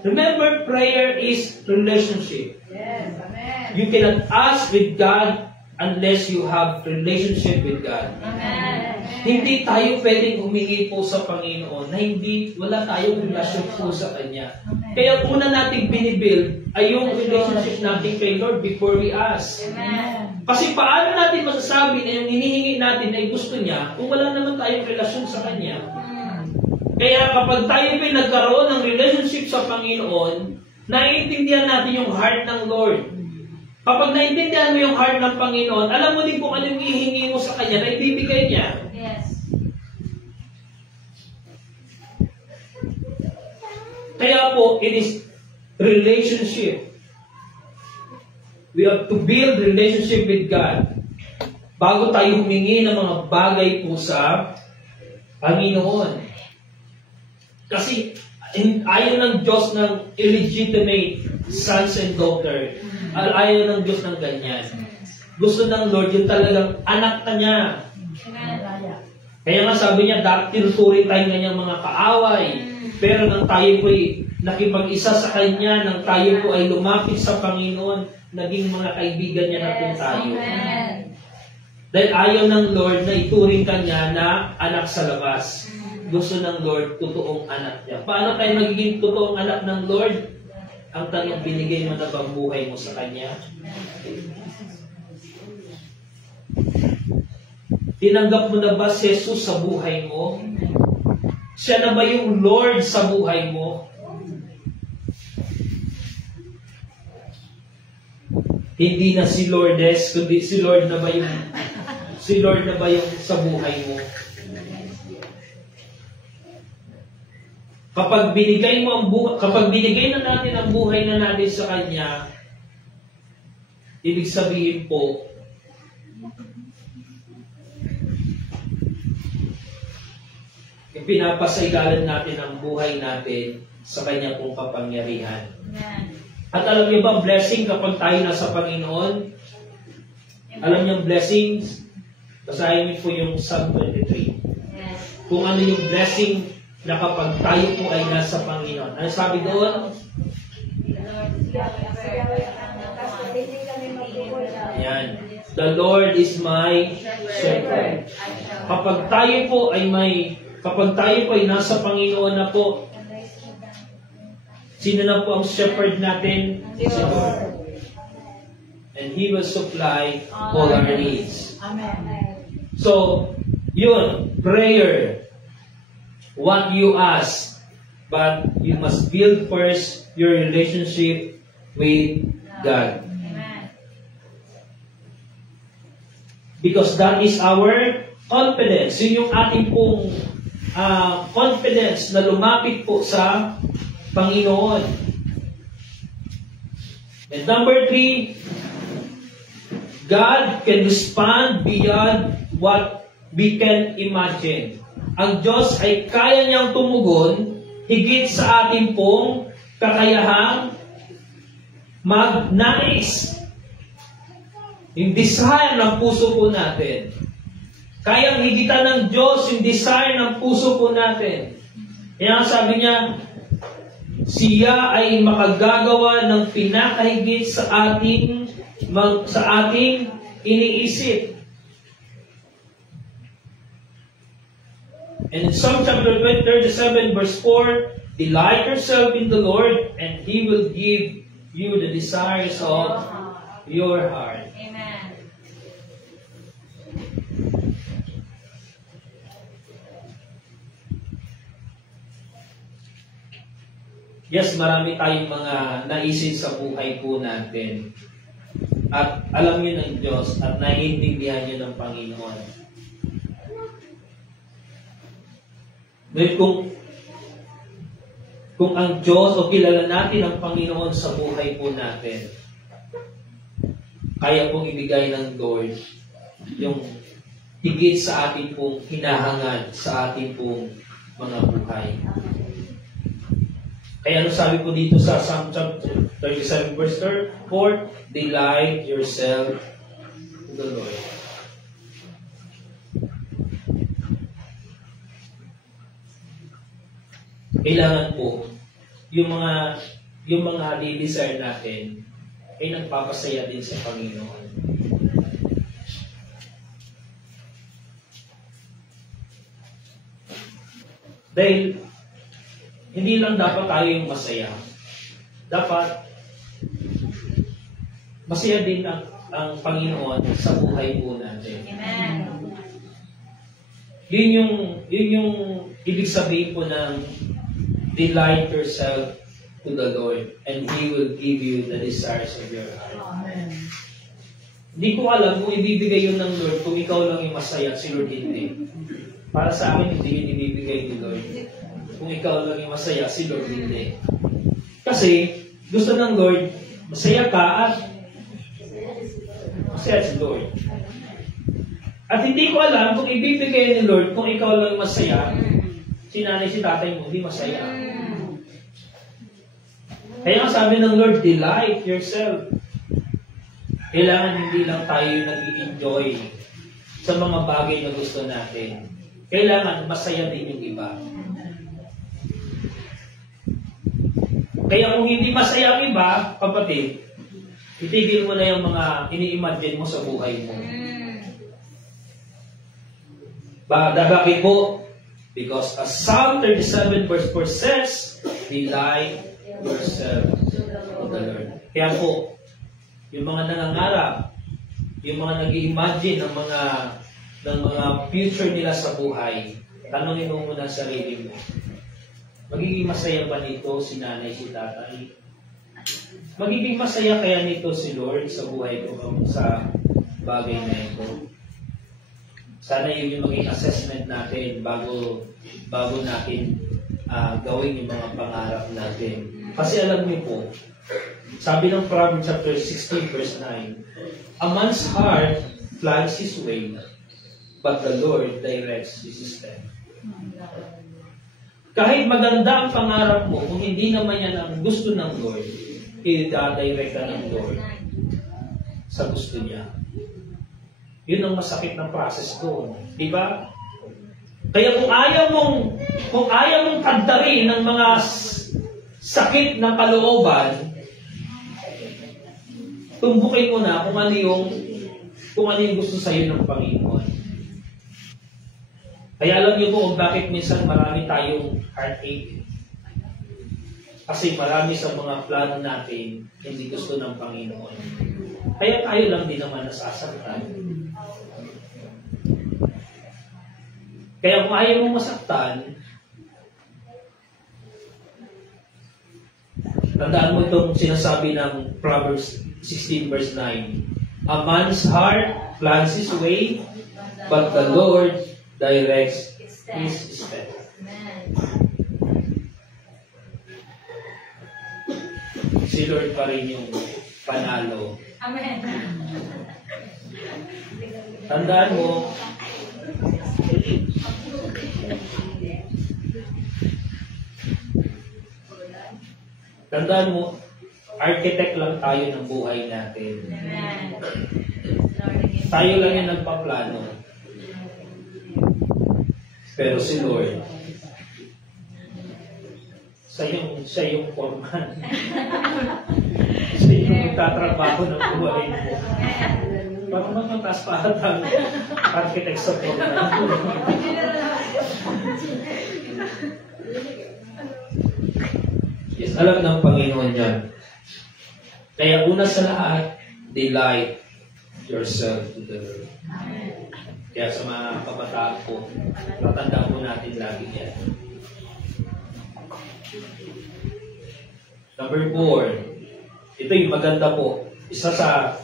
Remember, prayer is relationship. Yes, amen. You cannot ask with God unless you have relationship with God. Amen. Hindi tayo pwedeng humingi po sa Panginoon na wala tayong relasyon po sa Kanya. Kaya una nating binibuild ay yung relationship natin kay Lord before we ask. Amen. Kasi paano natin masasabi na yung hinihingi natin ay gusto niya kung wala naman tayong relasyon sa Kanya? Kaya kapag tayo nagkaroon ng relationship sa Panginoon, naiintindihan natin yung heart ng Lord. Kapag naiintindihan mo yung heart ng Panginoon, alam mo din kung ano yung ihingi mo sa Kanya na ibibigay niya. Yes. Kaya po, it is relationship. We have to build relationship with God bago tayo humingi ng mga bagay po sa Panginoon. Kasi ayaw ng Diyos ng illegitimate sons and daughters. Ayaw ng Diyos ng ganyan. Gusto ng Lord yung talagang anak na niya. Kaya nga sabi niya, dati tinuturing tayo nganyang mga kaaway. Pero nang tayo po'y nakipag-isa sa Kanya, nang tayo po ay lumapit sa Panginoon, naging mga kaibigan niya na po tayo. Dahil ayaw ng Lord na ituring Kanya na anak sa labas. Gusto ng Lord, totoong anak niya. Paano tayo magiging totoong anak ng Lord? Ang tanong, binigay mo na bang buhay mo sa Kanya? Tinanggap mo na ba si Jesus sa buhay mo? Siya na ba yung Lord sa buhay mo? Hindi na si Lourdes, kundi si Lord na ba yung sa buhay mo? Kapag binigay na natin ang buhay na natin sa Kanya, ibig sabihin po, Pinapasaigalan natin ang buhay natin sa Kanya pong kapangyarihan. Amen. At alam niyo ba, blessing kapag tayo nasa Panginoon? Alam niyo ang blessings? Basahin niyo po yung Psalm 23. Yes. Kung ano yung blessing na kapag tayo po ay nasa Panginoon. Ano sabi doon? Ayan. The Lord is my shepherd. Kapag tayo po ay nasa Panginoon na po, sino na po ang shepherd natin? Si Lord. And He will supply all our needs. Amen. So, yun, prayer. What you ask. But you must build first your relationship with God. Amen. Because that is our confidence. Yun yung ating pong confidence na lumapit po sa Panginoon. And number 3, God can respond beyond what we can imagine. Ang Diyos ay kaya niyang tumugon higit sa ating pong kakayahang magnais. Yung desire ng puso po natin. Kayang higitan ng Diyos yung desire ng puso po natin. Kaya sabi niya, siya ay makagagawa ng pinakahigit sa ating iniisip. And in Psalm chapter 37 verse 4, delight yourself in the Lord, and He will give you the desires of your heart. Amen. Yes, marami tayong mga naisip sa buhay po natin. At alam niyo ng Diyos at naiintindihan niyo ng Panginoon. Ngayon kung ang Diyos o kilala natin ang Panginoon sa buhay po natin, kaya pong ibigay ng Lord yung higit sa ating pong hinahangad sa ating pong mga buhay. Kaya ano sabi po dito sa Psalm 37 verse 4, delight yourself to the Lord. Kailangan po yung mga desire natin ay nagpapasaya din sa Panginoon. Dahil hindi lang dapat tayo yung masaya. Dapat masaya din ang Panginoon sa buhay po natin. Amen. Yun yung ibig sabihin po ng delight yourself to the Lord, and He will give you the desires of your heart. Amen. Hindi ko alam kung ibibigay yun ng Lord kung ikaw lang yung masaya at si Lord hindi. Para sa akin, hindi yun ibibigay ni Lord. Kung ikaw lang yung masaya, si Lord hindi. Kasi, gusto ng Lord, masaya ka at masaya si Lord. At hindi ko alam kung ibibigay ni Lord kung ikaw lang masaya, si nanay, si tatay mo, hindi masaya. Kaya ang sabi ng Lord, delight yourself. Kailangan hindi lang tayo nag-enjoy sa mga bagay na gusto natin. Kailangan masaya din yung iba. Kaya kung hindi masaya ang iba, kapatid, itigil mo na yung mga ini-imagine mo sa buhay mo. Bakit po? Because as Psalm 37 verse 4 says, delight yourself to the Lord. Kaya po, yung mga nangangarap, yung mga nag-i-imagine ng mga future nila sa buhay, tanongin mo muna sa sarili mo. Magiging masaya ba nito si nanay, si tatay? Magiging masaya kaya nito si Lord sa buhay ko sa bagay na ito? Sana yun yung maging assessment natin bago natin gawin yung mga pangarap natin. Kasi alam niyo po, sabi ng Proverbs chapter 16 verse 9, a man's heart plans His way, but the Lord directs His step. Kahit maganda ang pangarap mo, kung hindi naman yan ang gusto ng Lord, i-direct ka ng Lord sa gusto niya. Yun ang masakit na process doon. Di ba? Kaya kung ayaw mong kantarin ng mga sakit ng kalooban, tumbukin mo na kung ano yung gusto sa'yo ng Panginoon. Kaya alam niyo po kung bakit minsan marami tayong heartache. Kasi marami sa mga plano natin hindi gusto ng Panginoon. Kaya tayo lang din naman nasasaktan. Kaya kung ayaw mong masaktan, tandaan mo itong sinasabi ng Proverbs 16 verse 9. A man's heart plans his way, but the Lord directs his step. Si Lord pa rin yung panalo. Amen. Tandaan mo, architect lang tayo ng buhay natin. Amen. Tayo lang yung nagpaplano. Pero si Lord, siya yung foreman. Siya yung magtatrabaho ng buhay mo. Parang mataas pa ang architect sa foreman. Yes, alam ng Panginoon yan. Kaya una sa lahat, delight yourself to the Lord. Kaya sa mga kabataan po, tatandaan po natin lagi yan. Number 4, ito yung maganda po. Isa sa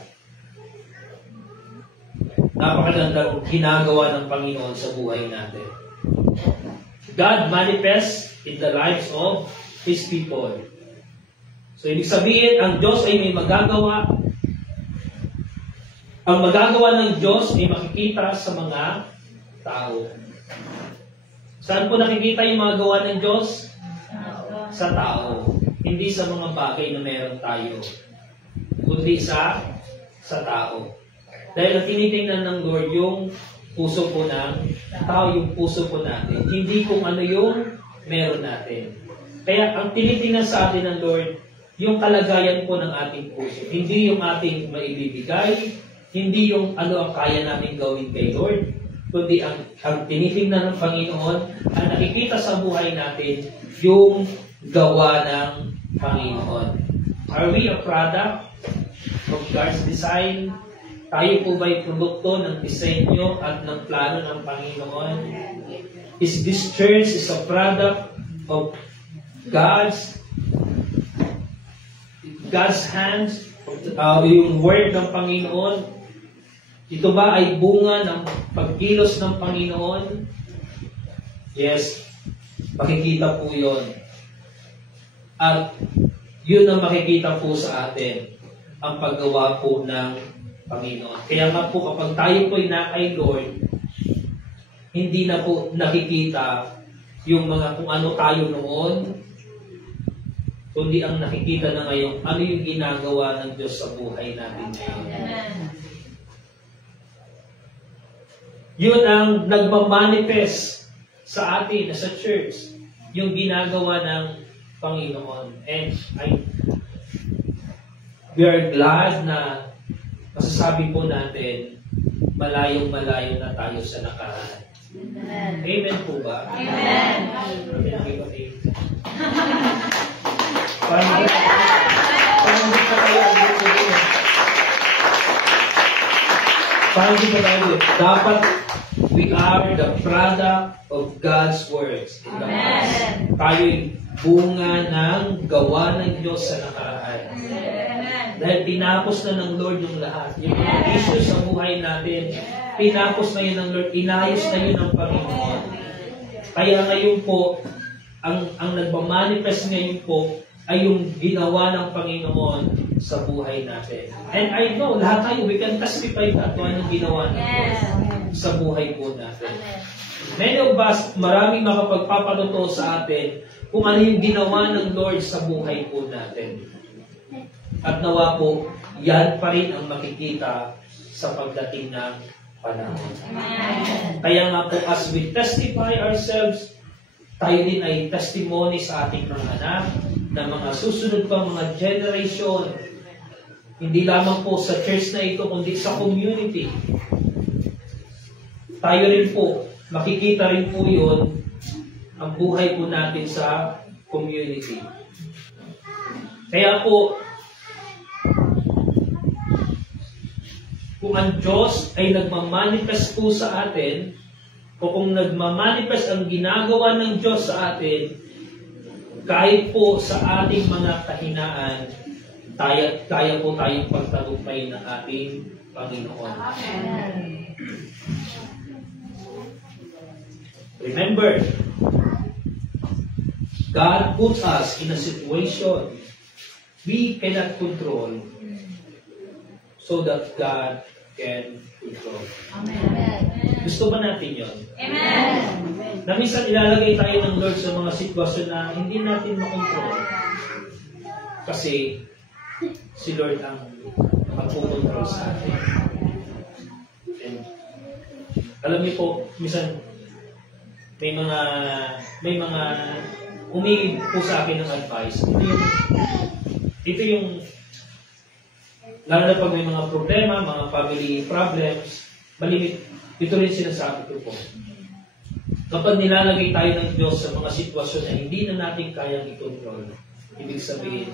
napakagandang ginagawa ng Panginoon sa buhay natin. God manifests in the lives of His people. So, ibig sabihin, ang Diyos ay may magagawa. Ang magagawa ng Diyos ay makikita sa mga tao. Saan po nakikita yung mga gawa ng Diyos? Sa tao. Hindi sa mga bagay na meron tayo. Kundi sa tao. Dahil ang tinitingnan ng Lord yung puso po ng tao, yung puso po natin. Hindi kung ano yung meron natin. Kaya ang tinitingnan sa atin ng Lord, yung kalagayan po ng ating puso. Hindi yung ating maibibigay, hindi yung ano ang kaya namin gawin kay Lord, kundi ang tinitingnan ng Panginoon, ang nakikita sa buhay natin, yung gawa ng Panginoon. Are we a product of God's design? Tayo po ba'y produkto ng disenyo at ng plano ng Panginoon? Is this church is a product of God's hands, yung word ng Panginoon? Ito ba ay bunga ng pagkilos ng Panginoon? Yes, makikita po yun. At yun ang makikita po sa atin, ang paggawa po ng Panginoon. Kaya nga po kapag tayo po ay kay Lord, hindi na po nakikita yung mga kung ano tayo noon, kundi ang nakikita na ngayon, ano yung ginagawa ng Diyos sa buhay natin ngayon. Yun ang nagmamanifest sa atin, sa church, yung ginagawa ng Panginoon. And we are glad na masasabi po natin, malayong-malayo na tayo sa nakaraan. Amen po ba? Amen. Parang di pa tayo. Dapat we are the product of God's works. Amen. Tayo'y bunga ng gawa ng Diyos sa nakaraan. Amen. Dahil tinapos na ng Lord yung lahat. Yung mga issues sa buhay natin, tinapos na yun ng Lord, inayos na yun ng Panginoon. Kaya ngayon po, ang nagmamanifest ngayon po, ay yung ginawa ng Panginoon sa buhay natin. And I know, lahat tayo, we can testify that kung anong ginawa ng Diyos sa buhay po natin. Many of us, maraming makapagpapatotoo sa atin kung ano yung ginawa ng Lord sa buhay po natin. At nawa po, yan pa rin ang makikita sa pagdating ng panahon. Kaya nga po, as we testify ourselves, tayo din ay testimony sa ating mga anak, na mga susunod pang mga generation, hindi lamang po sa church na ito, kundi sa community. Tayo rin po, makikita rin po yun, ang buhay po natin sa community. Kaya po, kung ang Diyos ay nagmamanifest po sa atin, o kung nagmamanifest ang ginagawa ng Diyos sa atin, kahit po sa ating mga kahinaan, kaya po tayong pagtagumpay ng ating Panginoon. Remember, God puts us in a situation we cannot control so that God can control. Amen. Gusto ba natin yun? Amen. Na minsan ilalagay tayo ng Lord sa mga sitwasyon na hindi natin makontrol. Kasi si Lord ang magpukontrol sa atin. And alam niyo po, minsan may mga humingi po sa akin ng advice. Ito yung lalo na pag may mga problema, mga family problems, malimit, ito rin sinasabi ko po. Kapag nilalagay tayo ng Diyos sa mga sitwasyon na hindi na natin kayang i-control, ibig sabihin,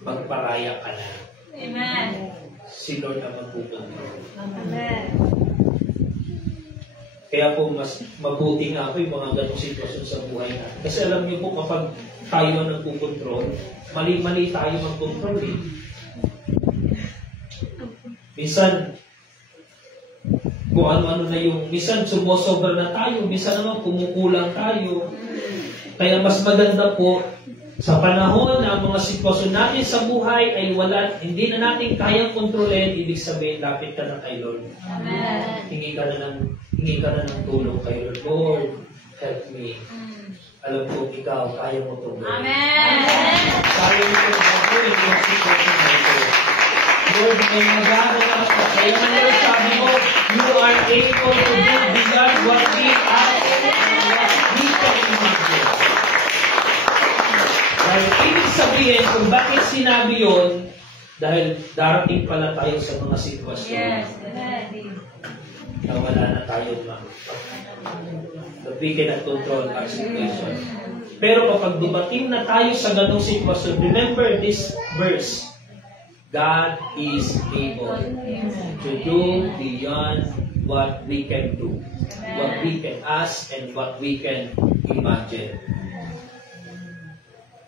magparaya ka na. Amen. Si Lord ang magpupuntrol. Amen. Kaya po, mas mabuti nga po yung mga ganong sitwasyon sa buhay natin. Kasi alam niyo po, kapag tayo ang nagpupuntrol, mali-mali tayo mag-control eh. Minsan, kung ano-ano na yung, minsan sumusobra na tayo, minsan naman kumukulang tayo. Kaya mas maganda po, sa panahon na ang mga sitwasyon natin sa buhay ay hindi na natin kayang kontrolin, ibig sabihin, lapit ka na kay Lord. Amen. Hingi ka na ng tulong kay Lord. Lord, help me. Alam ko, ikaw, kaya mo ito. Amen. Kaya mo ito, gagawin yung sitwasyon na ito. Lord, may magagawa ka. Kaya naman sabi mo, you are able to do beyond what we ask and what we can imagine. Dahil ibig sabihin, kung bakit sinabi yun, dahil darating pala tayo sa mga sitwasyon. Yes. Na wala na tayo that we cannot control our situation. Pero kapag dumating na tayo sa ganong sitwasyon, remember this verse, God is able to do beyond what we can do, what we can ask, and what we can imagine.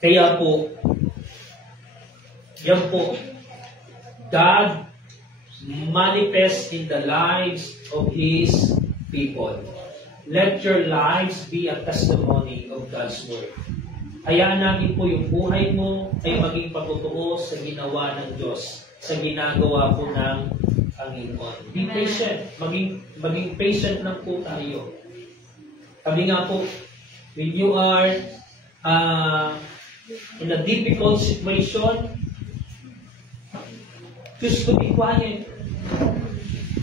Kaya po, yan po, God manifests in the lives of His people. Let your lives be a testimony of God's Word. Hayaan namin po yung buhay mo ay maging patotoo sa ginawa ng Diyos, sa ginagawa po ng Panginoon. Be patient. Maging patient lang po tayo. Sabi nga po, when you are in a difficult situation, choose to be quiet.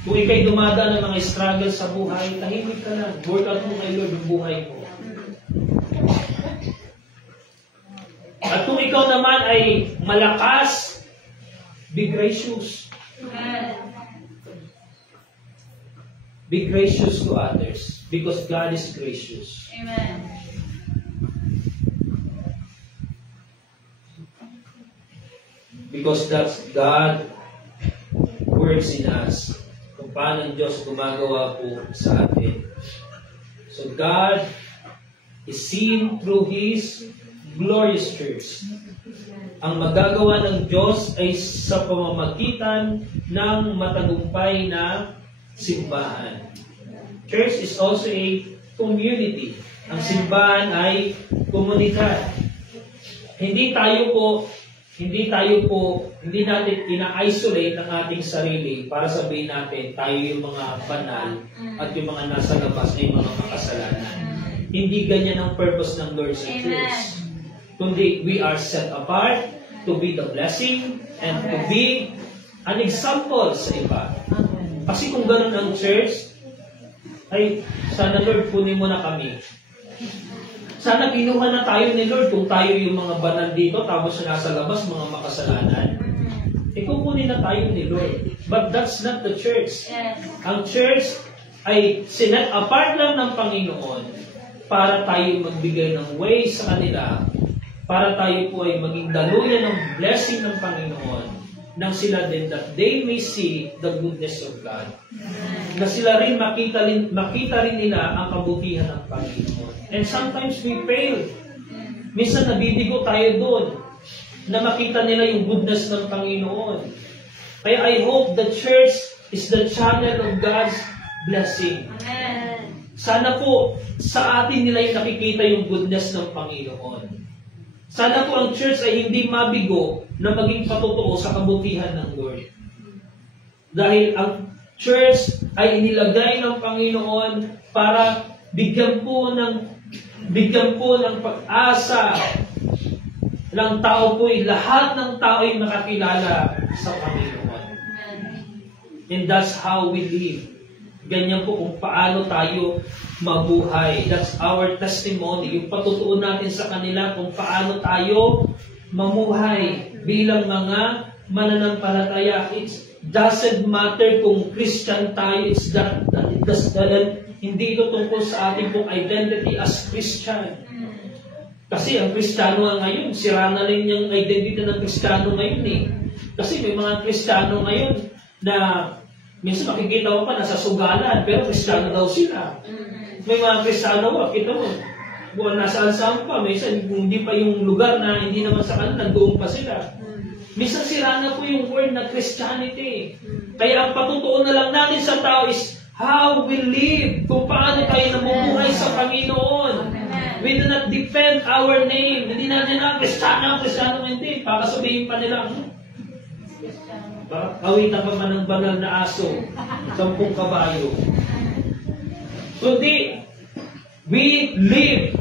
Kung ikay dumadaan ng mga struggle sa buhay, tahimik ka lang. Work out mo kay Lord yung buhay mo. At kung ikaw naman ay malakas, be gracious. Be gracious to others because God is gracious. Amen. Because that's God works in us. Kung paano ang Diyos gumagawa po sa atin. So God is seen through His glorious church. Ang magagawa ng Diyos ay sa pamamagitan ng matagumpay na simbahan. Church is also a community. Ang simbahan ay komunidad. Hindi tayo po hindi natin ina-isolate ang ating sarili para sabihin natin tayo yung mga banal at yung mga nasa labas na yung mga makasalanan. Hindi ganyan ang purpose ng Lord sa church. Kundi we are set apart to be the blessing and to be an example sa iba. Kasi kung ganun ang church, ay sana Lord punin mo na kami. Sana kinuha na tayo ni Lord kung tayo yung mga banal dito tapos nasa labas mga makasalanan. Kukunin na tayo ni Lord. But that's not the church. Ang church ay sinet apart lang ng Panginoon para tayo magbigay ng way sa kanila, para tayo po ay maging daluyan ng blessing ng Panginoon, nang sila din that they may see the goodness of God. Na sila rin makita rin nila ang kabutihan ng Panginoon. And sometimes we fail. Minsan nabibigo tayo doon na makita nila yung goodness ng Panginoon. Kaya I hope the church is the channel of God's blessing. Amen. Sana po sa atin nila yung nakikita yung goodness ng Panginoon. Sana po ang church ay hindi mabigo na maging patotoo sa kabutihan ng Lord. Dahil ang church ay inilagay ng Panginoon para bigyan po ng pag-asa ng tao po, lahat ng tao ay nakakilala sa Panginoon. And that's how we live. Ganyan po kung paano tayo mabuhay. That's our testimony. Yung patutuon natin sa kanila kung paano tayo mamuhay bilang mga mananampalataya. It doesn't matter kung Christian tayo. Hindi ito tungkol sa ating pong identity as Christian. Kasi ang Kristiyano ngayon, sira na rin yung identity ng Kristiyano ngayon eh. Kasi may mga Kristiyano ngayon na minsan makikita mo pa nasa sugalan, pero Kristiyano daw sila. May mga Kristiyano mo, kita mo, nasaan-saan pa, minsan hindi pa yung lugar na hindi naman sa kanila, nandoon pa sila. Minsan sira na po yung word na Christianity. Kaya ang patutuon na lang natin sa tao is how we live, kung paano tayo namumuhay sa Panginoon. We do not defend our name. Hindi natin Kristiyano, hindi. Baka sabihin pa nila, baka kawitan pa man ng banal na aso, 10 kabayo. Kundi, we live.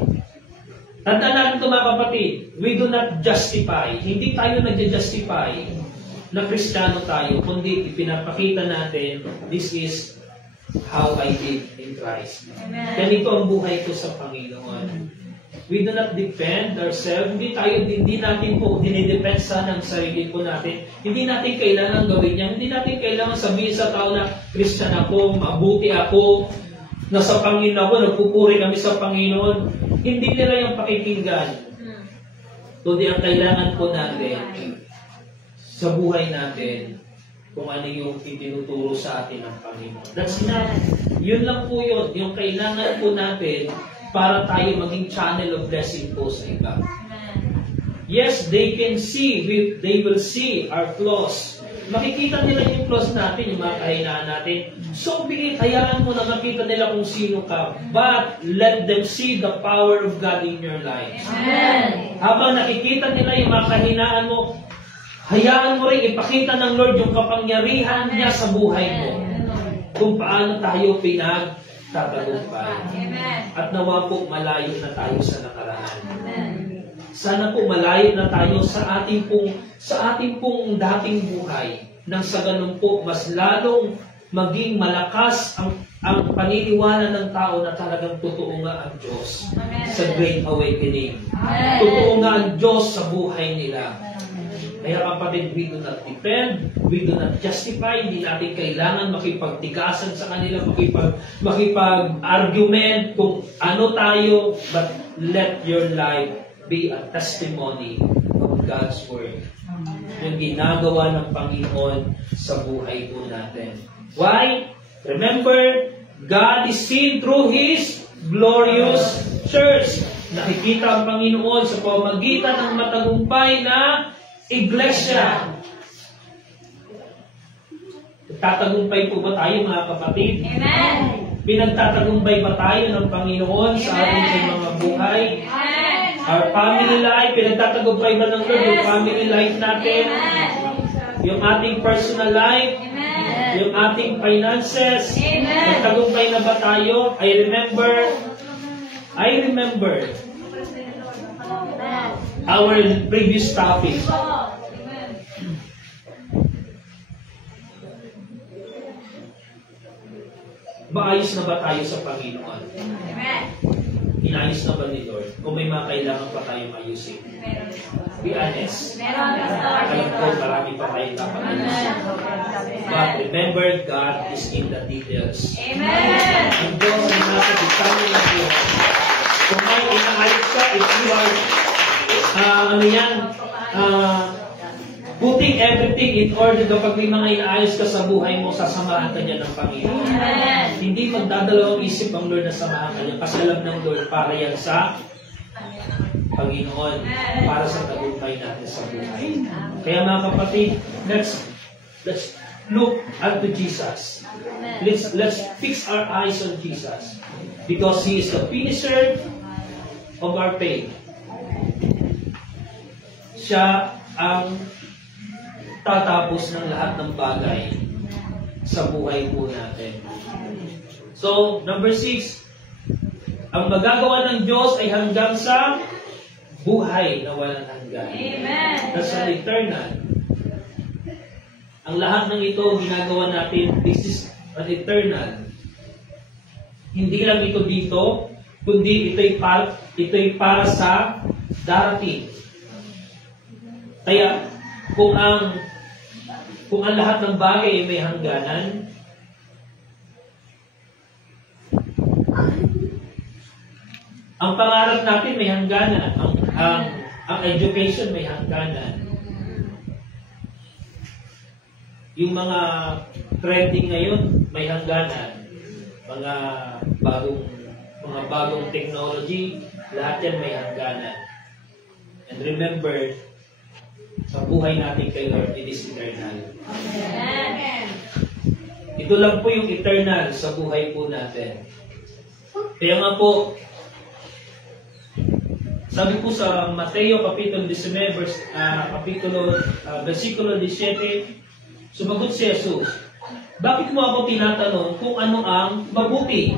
Tandaan natin ito mga kapatid, we do not justify. Hindi tayo nag-justify na Kristiyano tayo, kundi ipinapakita natin, this is how I live in Christ. Ganito ang buhay ko sa Panginoon. We do not defend ourselves. Hindi natin po dinidepensa ng sarili po natin. Hindi natin kailangan gawin yan. Hindi natin kailangan sabihin sa tao na Christian ako, mabuti ako, nasa Panginoon ako, nagpupuri kami sa Panginoon. Hindi nila yung pakikinggan. Kundi ang kailangan po natin sa buhay natin kung ano yung itinuturo sa atin ng Panginoon. That's enough. Yun lang po yun. Yung kailangan po natin para tayo maging channel of blessing po sa iba. Yes, they can see. They will see our flaws. Makikita nila yung flaws natin, yung mga kahinaan natin. So, hayaan mo na makita nila kung sino ka. But, let them see the power of God in your life. Amen. Habang nakikita nila yung mga kahinaan mo, hayaan mo rin ipakita ng Lord yung kapangyarihan niya sa buhay mo. Kung paano tayo pinagtatagumpay. At nawa po malayo na tayo sa nakaraan. Sana po malayo na tayo sa ating pong dating buhay. Nang sa ganun po, mas lalong maging malakas ang paniniwala ng tao na talagang totoo nga ang Diyos sa Great Awakening. Totoo nga ang Diyos sa buhay nila. Kaya kapatid, we do not defend, we do not justify, hindi natin kailangan makipagtigasan sa kanila, makipag-argument kung ano tayo, but let your life be a testimony of God's Word. Yung ginagawa ng Panginoon sa buhay po natin. Why? Remember, God is seen through His glorious church. Nakikita ang Panginoon sa pamamagitan ng matagumpay na Iglesia. Tatagumpay po ba tayo mga kapatid? Amen. Pinagtatagumpay ba tayo ng Panginoon sa ating mga buhay? Amen. Our family life, pinagtatagumpay ba ng Lord yung family life natin? Yung ating personal life? Yung ating finances? Nagtagumpay na ba tayo? I remember our previous topic. Maayos na ba tayo sa Panginoon? Inayos na ba ni Lord? Kung may mga kailangan pa tayong ayusin? Be honest. Alam ko, marami pa tayong dapat ayusin. But remember, God is in the details. Ang Diyos ay nasa detalye ng Diyos. Kung may inaayos ka, if you are, putting everything in order, kapag may mga inaayos ka sa buhay mo, sasamahan ka niya ng Panginoon. Hindi magdadalawang isip ang Lord na samahan ka niya, kasi alam ng Lord para yan sa Panginoon, para sa tagumpay natin sa buhay. Kaya mga kapatid, let's look unto Jesus. Let's fix our eyes on Jesus, because He is the finisher of our faith. Siya ang tatapos ng lahat ng bagay sa buhay po natin. So, number 6, ang magagawa ng Diyos ay hanggang sa buhay na walang hanggan. That's an eternal. Ang lahat ng ito ginagawa natin, this is an eternal. Hindi lang ito dito, kundi ito'y para sa darating. Kaya, kung ang lahat ng bagay ay may hangganan, ang pangarap natin may hangganan, ang education may hangganan. Yung mga trending ngayon may hangganan. Mga bagong technology, lahat yan may hangganan. And remember, sa buhay natin kay Lord, it is eternal. Amen. Ito lang po yung eternal sa buhay po natin. Kaya nga po, sabi po sa Mateo Kapitulo 19, versikulo 17, sumagot si Jesus, bakit mo ako tinatanong kung ano ang mabuti?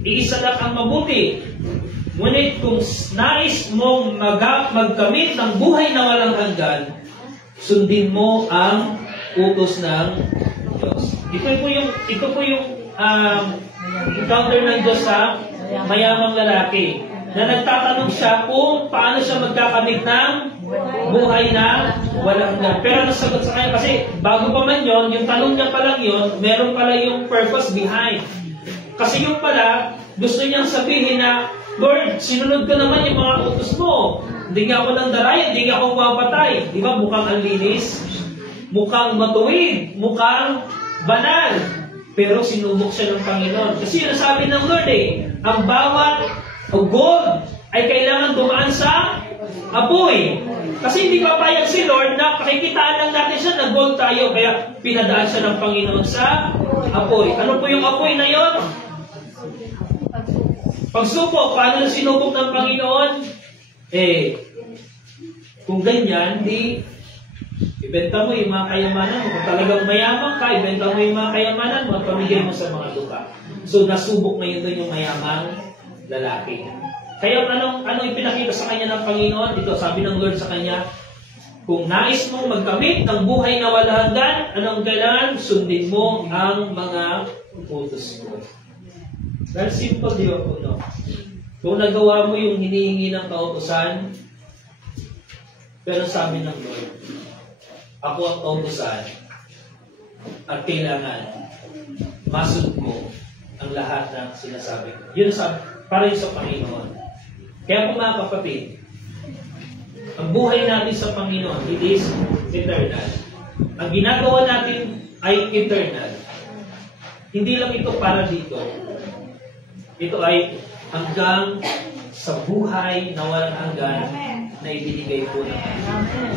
Iisa lang ang mabuti. Ngunit kung nais mong magkamit ng buhay na walang hanggan, sundin mo ang utos ng Diyos. Ito po yung encounter ng Diyos sa mayamang lalaki na nagtatanong siya kung paano siya magkakamit ng buhay na walang hanggan. Pero nasagot sa kanya kasi bago pa man yon, yung tanong niya pa lang yon, meron pala yung purpose behind. Kasi yung pala, gusto niyang sabihin na, Lord, sinunod ko naman yung mga utos mo. Hindi nga ako nang daray, hindi nga ako mapatay. Di ba? Mukhang ang linis, mukhang matuwid, mukhang banal. Pero sinubok siya ng Panginoon. Kasi yun ang sabi ng Lord ang bawat gold ay kailangan dumaan sa apoy. Kasi hindi papayag si Lord na pakikitaan lang natin siya na gold tayo. Kaya pinadaan siya ng Panginoon sa apoy. Ano po yung apoy na yon? Pagsubok, paano na sinubok ng Panginoon? Kung ganyan, ibenta mo yung mga kayamanan mo. Kung talagang mayaman ka, ibenta mo yung mga kayamanan mo at pamigay mo sa mga lupa. So, nasubok ngayon doon yung mayamang lalaki. Kaya anong ipinakita sa kanya ng Panginoon? Ito, sabi ng Lord sa kanya, kung nais mong magkamit ng buhay na walang hanggan, anong kailangan? Sundin mo ang mga utos ko. Very simple, di ba po, no? Kung nagawa mo yung hinihingi ng kautusan, pero sabi ng Lord, ako ang kautusan at kailangan masunod mo ang lahat ng sinasabi ko. Yun sabi, para yun sa Panginoon. Kaya po mga kapatid, ang buhay natin sa Panginoon, it is eternal. Ang ginagawa natin ay eternal. Hindi lang ito para dito. Ito ay hanggang sa buhay na walang hanggan na ibinigay po ng Panginoon.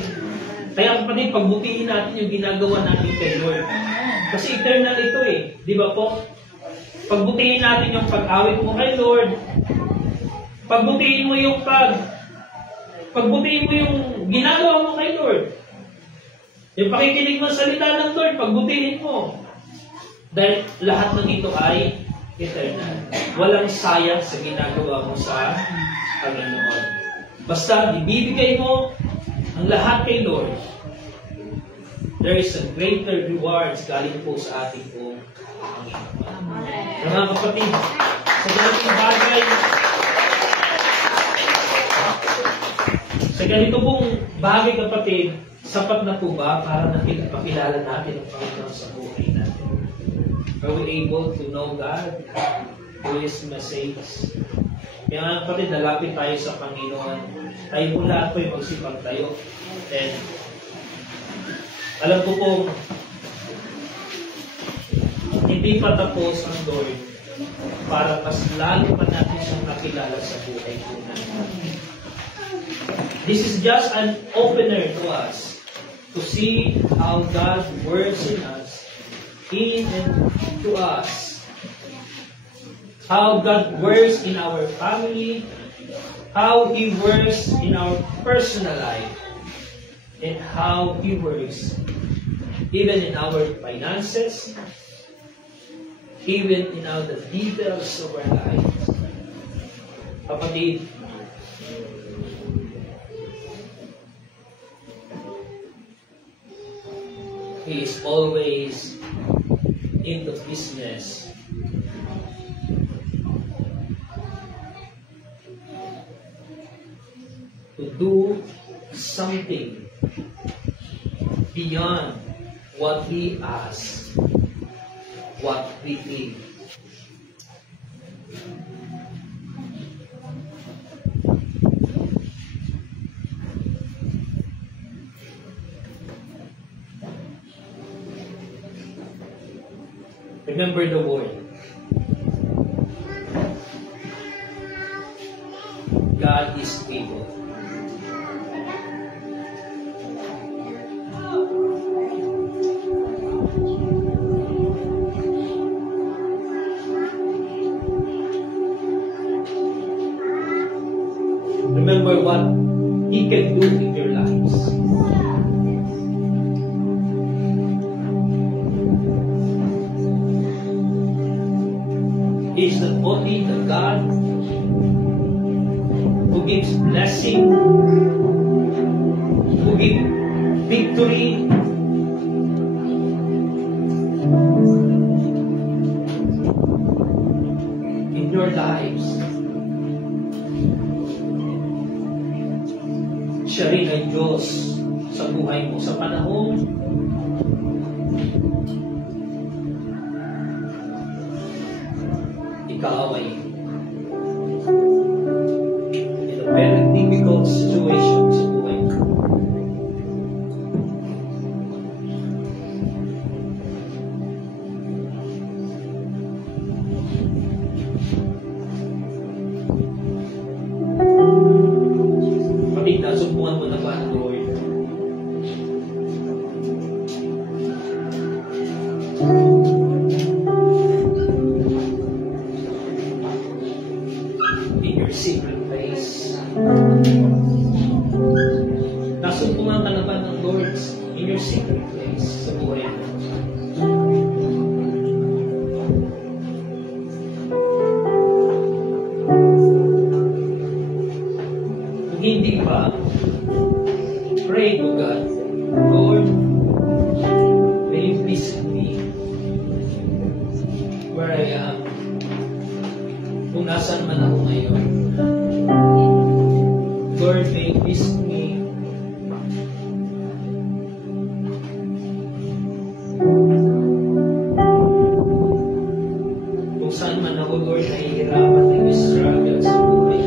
Kaya kapatid, pagbutihin natin yung ginagawa natin kay Lord. Kasi eternal ito Di ba po? Pagbutihin natin yung pag-awit mo kay Lord. Pagbutihin mo yung pagbutihin mo yung ginagawa mo kay Lord. Yung pakikinig mo sa salita ng Lord, pagbutihin mo. Dahil lahat ng ito ay eternal. Walang sayang sa ginagawa mo sa Panginoon. Basta ibibigay mo ang lahat kay Lord, there is a greater rewards galing po sa ating pong Panginoon. Mga kapatid, sa ganito pong bagay kapatid, sapat na po ba para napakilala natin ang Panginoon sa buhay natin? Are we able to know God through His message? Kaya nga kapatid, nalapit tayo sa Panginoon. Tayo po lahat po yung magsipag tayo. And alam ko po, hindi pa tapos ang Lord para mas lalo pa natin siyang nakilala sa buhay po natin. This is just an opener to us to see how God works in us, in and to us. How God works in our family, how He works in our personal life, and how He works even in our finances, even in all the details of our lives. Kapatid, He is always in the business to do something beyond what we ask, what we think. Remember the word. God is able. Remember what He can do in your lives. He is not only the God who gives blessing, who gives victory, in your lives. Siya rin ay Diyos sa buhay mo sa panahon ikaw ay in a very difficult situation sa buhay mo. Kapatid, nasumpungan mo na ba ang Lord? Secret place. Nasumpungan ka na ba ng Lord in your secret place sa buhay mo? Kung hindi pa, pray to God, Lord, may you visit me where I am, kung nasan man ako ngayon. Lord, may you visit me. Kung saan man ako, Lord, nahihirapan, nag-struggle sa buhay.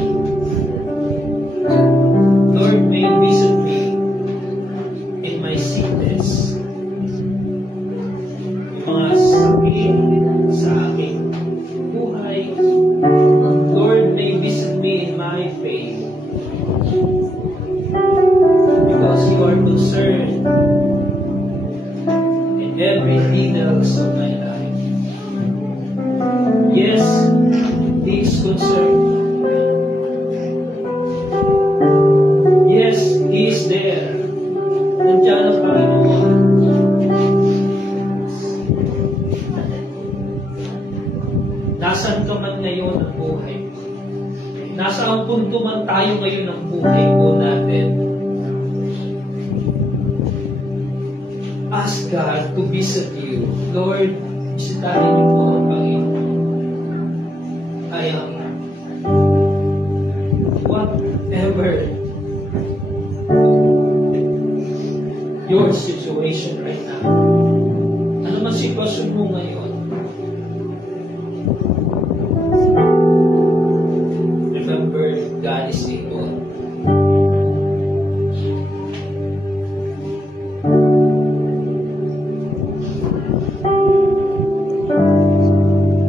Lord, may you visit me in my sickness. Yung mga sakit sa aking buhay. Lord, may you visit me in my faith. Because you are concerned in every details of my life. Yes, He is concerned. Yes, punto man tayo ngayon ng buhay po natin, ask God to visit you. Lord, bisitahin niyo po ang Panginoon. I am whatever your situation right now. Ano man sitwasyon mo ngayon, remember, God is able.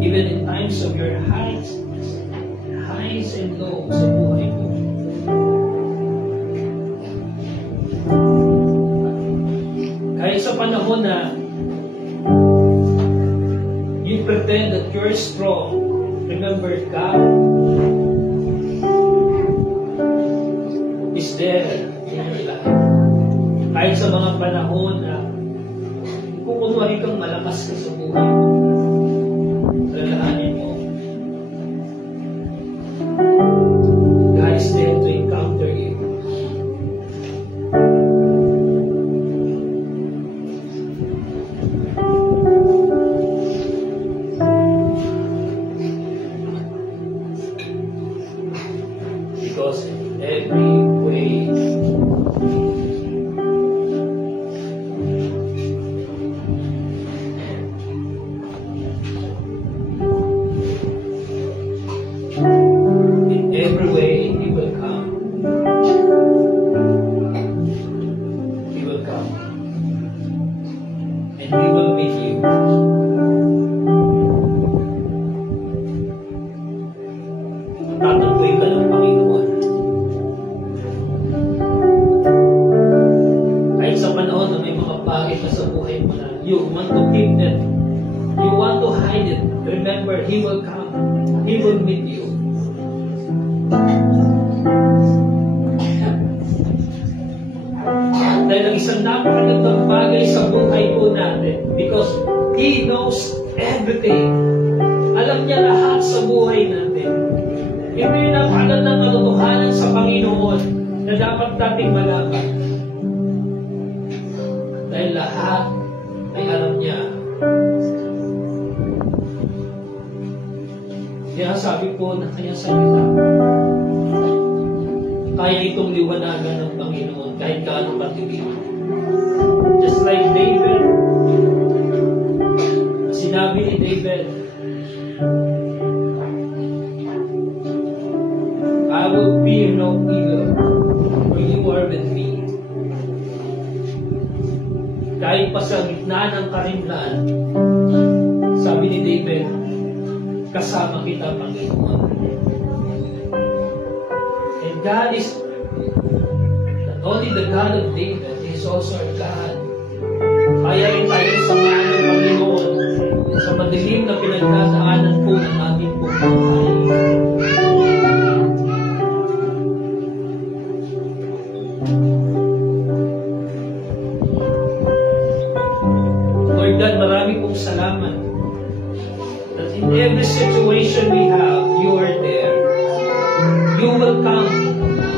Even in times of your highs and lows sa buhay mo, kahit sa panahon na you pretend that you're strong, remember, God is there in your life. Kahit sa mga panahon na kung kunwari kang malakas ka sa buhay mo, alalahanin mo, God is there to encounter you. Because in every way, He will come. He will come. And He will meet you. Tatagpuin ka ng Panginoon. Kahit sa panahon na may mga bagay na sa buhay mo na you want to keep them, you want to hide it, remember, He will come. He will meet you. Dahil ang isang napakagandang bagay sa buhay po natin, because He knows everything. Alam niya lahat sa buhay natin. Ito yung napakagandang katotohanan sa Panginoon na dapat nating malaman. Dahil lahat ay alam niya. Kaya sabi po na kanyang salita, kaya itong liwanagan ng Panginoon kahit gaano katilig. Just like David, sinabi ni David, I will fear no evil, for you are with me. Kahit pa sa gitna ng karimlan, sabi ni David, kasama kita, Panginoon. And God is not only the God of David, He is also our God. Kaya rin tayo samahan ng Panginoon sa madilim na pinagdadaanan po ng ating buhay. Lord God, marami pong salamat that in every situation we have, you are there. You will come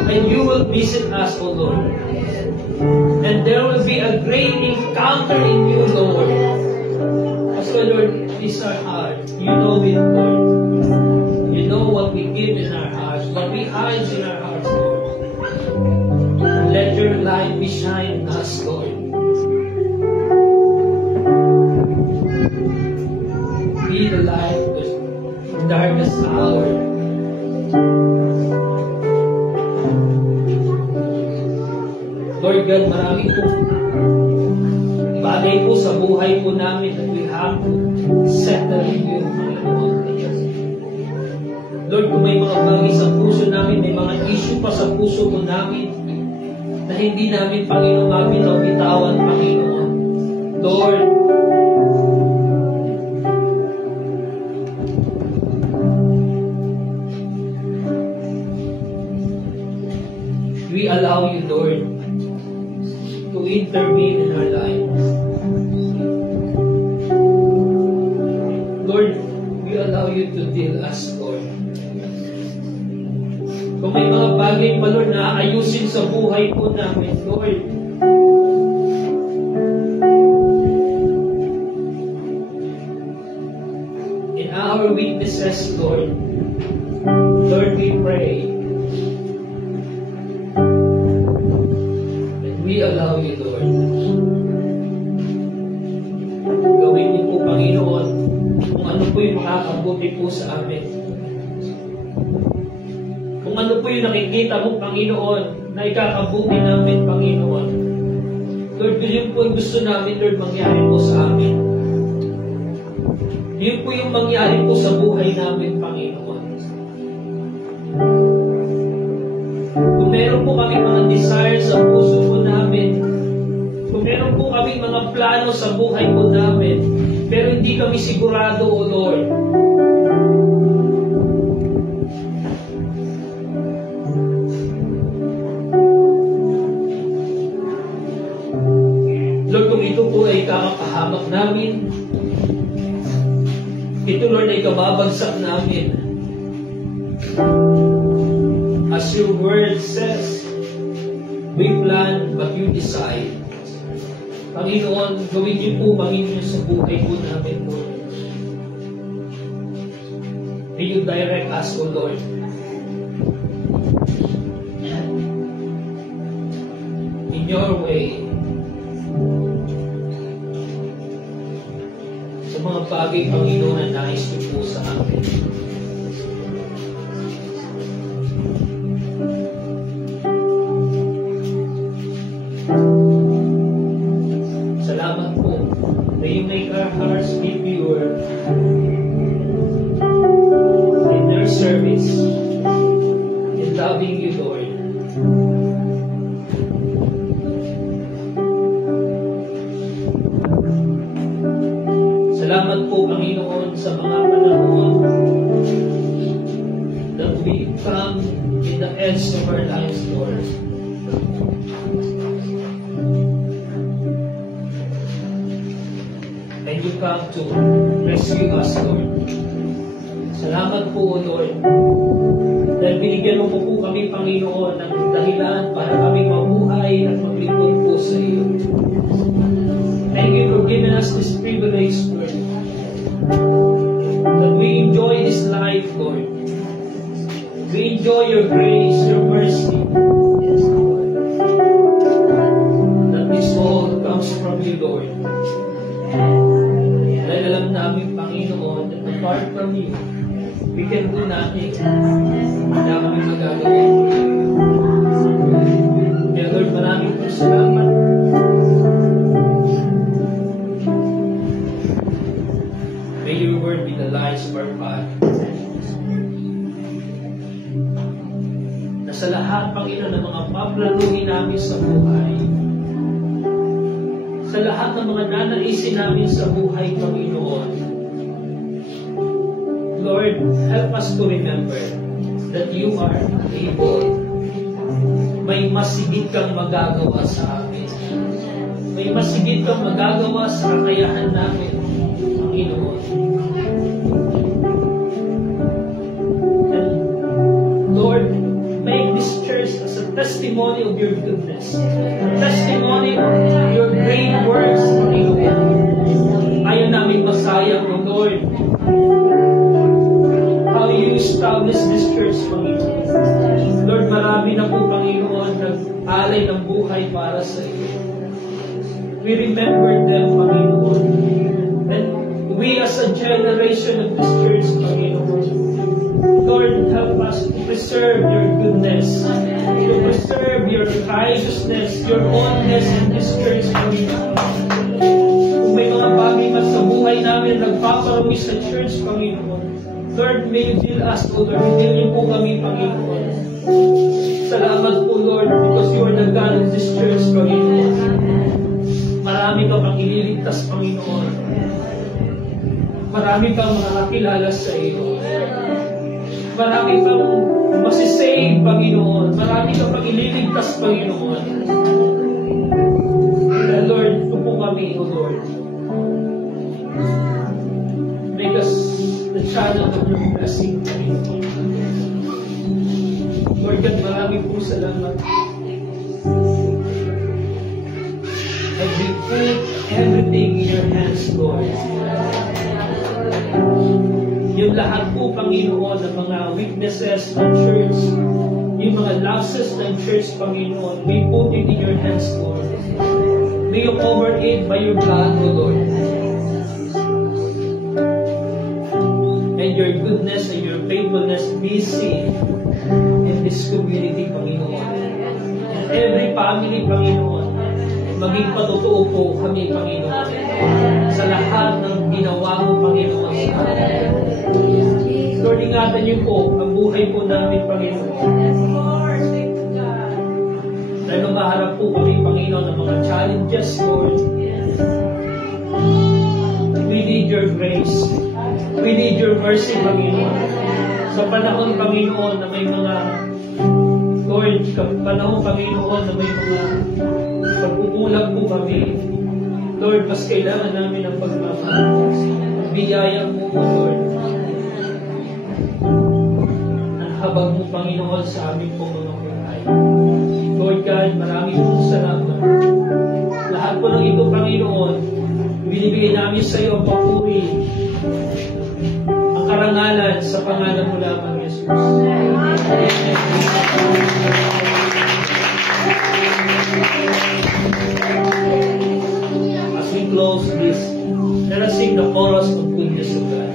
and you will visit us, O Lord. And there will be a great encounter in you, Lord. As well, Lord, it is our heart. You know it, Lord. You know what we give in our hearts, what we hide in our hearts, Lord. Let your light be shining in us, Lord. Be the light of the darkest hour. Lord God, marami po bagay po sa buhay po namin that we have to settle in you, Panginoon. Lord, kung may mga bagay sa puso namin, may mga issue pa sa puso po namin na hindi namin, Panginoon, mabitaw-bitawan, Panginoon. Lord, we allow you, Lord, to intervene in our lives. Lord, we allow you to deal us, Lord. Kung may mga bagay pa, Lord, na ayusin sa buhay po namin, Lord. In our weaknesses, Lord, we pray and we allow you, Lord. Gawin niyo po, Panginoon, kung ano po yung makakabuti po sa amin. Kung ano po yung nakikita mo, Panginoon, na ikakabuti namin, Panginoon. Lord, yun po yung gusto namin, Lord, mangyari po sa amin. Yun po yung mangyari po sa buhay namin, Panginoon. Kung meron po kami mga desires sa puso po namin, kung meron po kami mga plano sa buhay po namin, pero hindi kami sigurado, O Lord. Lord, kung ito po ay kakapahamak namin, ito, Lord, ay kababagsak namin. As your word says, we plan but you decide. Panginoon, gawin niyo po, Panginoon, sa buhay po namin, Lord. May you direct us, O Lord. In your way. Sa mga bagay, Panginoon, na nais niyo po sa amin. Salamat po. May you make our hearts be pure in their service, in loving you, Lord. Salamat po, Panginoon, sa mga panahon that we come in the edge of our lives, Lord. And you come to rescue us, Lord. Salamat po, Lord. Dahil binigyan mo po kami, Panginoon, ng dahilan para kami mabuhay at maglingkod po sa iyo. Thank you for giving us this privilege, Lord. That we enjoy this life, Lord. We enjoy your grace, your mercy. Yes, Lord. That this all comes from you, Lord. Dahil alam namin, Panginoon, that apart from you, we can do nothing. Wala kami magagawin. Kaya Lord, maraming salamat. May your word be the lights of our path. Na sa lahat, Panginoon, ng mga paplanuhin namin sa buhay, sa lahat ng mga nanaisin namin sa buhay, Panginoon, Lord, help us to remember that you are able. May masigit kang magagawa sa amin. May masigit kang magagawa sa kakayahan namin, Panginoon. And Lord, make this church as a testimony of your goodness, a testimony of your great works, Panginoon. Ayaw namin masayang, O Lord, how you establish this church, Panginoon. Lord, marami na po, Panginoon, nag-alay ng buhay para sa iyo. We remember them, Panginoon. And we as a generation of this church, Panginoon, Lord, help us to preserve your goodness, to preserve your righteousness, your holiness in this church, Panginoon. Kung may mga bagay man sa buhay namin nagpaparami sa church, Panginoon, Lord, may you fill us, O Lord. Fill niyo po kami, Panginoon. Salamat po, Lord, because you are the God of this church, Panginoon. Marami ka pang ililigtas, Panginoon. Marami kang makakilala sa iyo. Marami kang masisave, Panginoon. Marami kang pang ililigtas, Panginoon. And Lord, ito po kami, O Lord. Make us the channel of your blessing, Panginoon. Lord, Lord God, maraming po salamat. And we put everything in your hands, Lord. Yung lahat po, Panginoon, ng mga weaknesses ng church, yung mga lapses ng church, Panginoon, we put it in your hands, Lord. May you cover it by your blood, O Lord. And your goodness and your faithfulness be seen in this community, Panginoon. And every family, Panginoon, maging patotoo po kami, Panginoon, sa lahat ng ginawa mo, Panginoon, sa amin. Lord, ingatan niyo po ang buhay po namin, Panginoon. Dahil maharap po kami, Panginoon, ng mga challenges, Lord. We need your grace. We need your mercy, Panginoon. Sa panahon, Panginoon, na may mga, Lord, panahon, Panginoon, na may mga pagkukulang po kami. Lord, mas kailangan namin ang pagmamahal. Biyaya mo, Lord. Ang habag mo, Panginoon, sa aming pong mga buhay. Lord God, maraming pong salamat. Lahat po ng ito, Panginoon, binibigay namin sa iyo ang papuri, ang karangalan sa pangalan mo lamang, Jesus. As we close this, let us sing the chorus of goodness of God.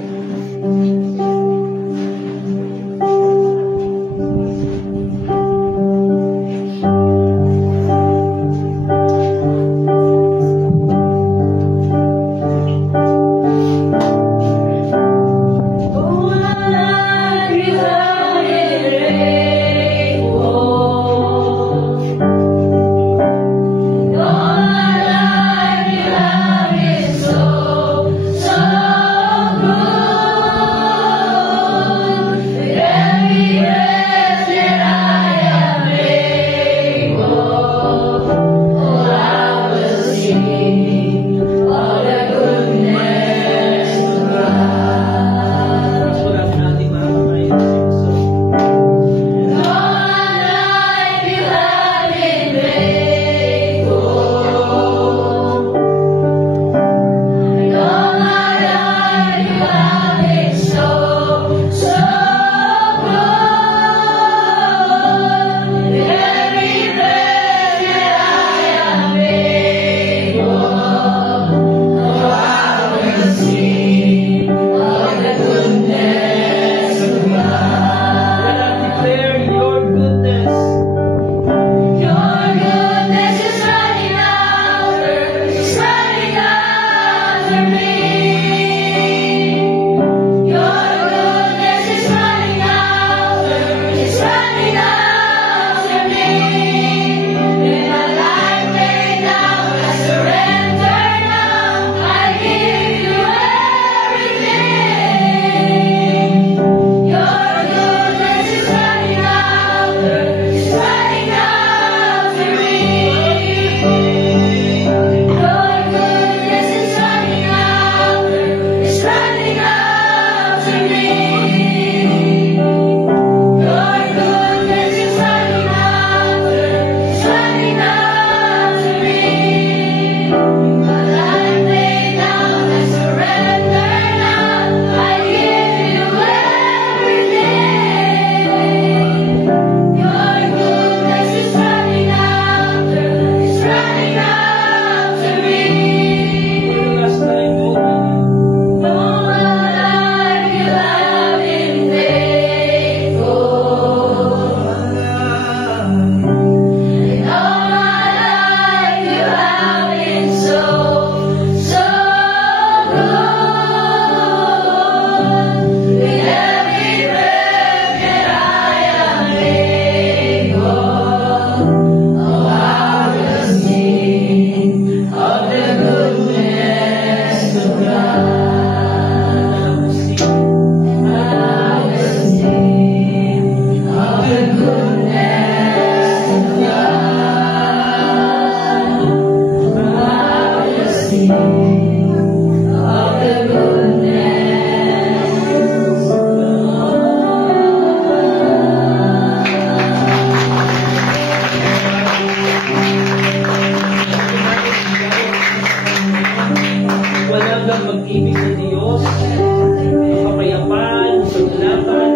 ng mag-ibig ng Diyos, ang kapayapaan, ang kagalakan,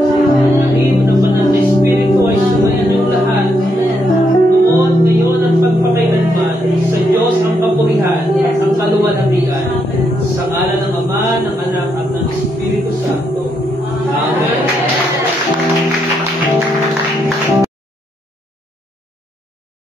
ang himod ng banal na Espiritu ay sumayan ng lahat. Noon, ngayon, at pagpakailanman, sa Diyos ang kapurihan at ang kaluwalhatian, sa ngalan ng Ama, ng Anak, at ng Espiritu Santo.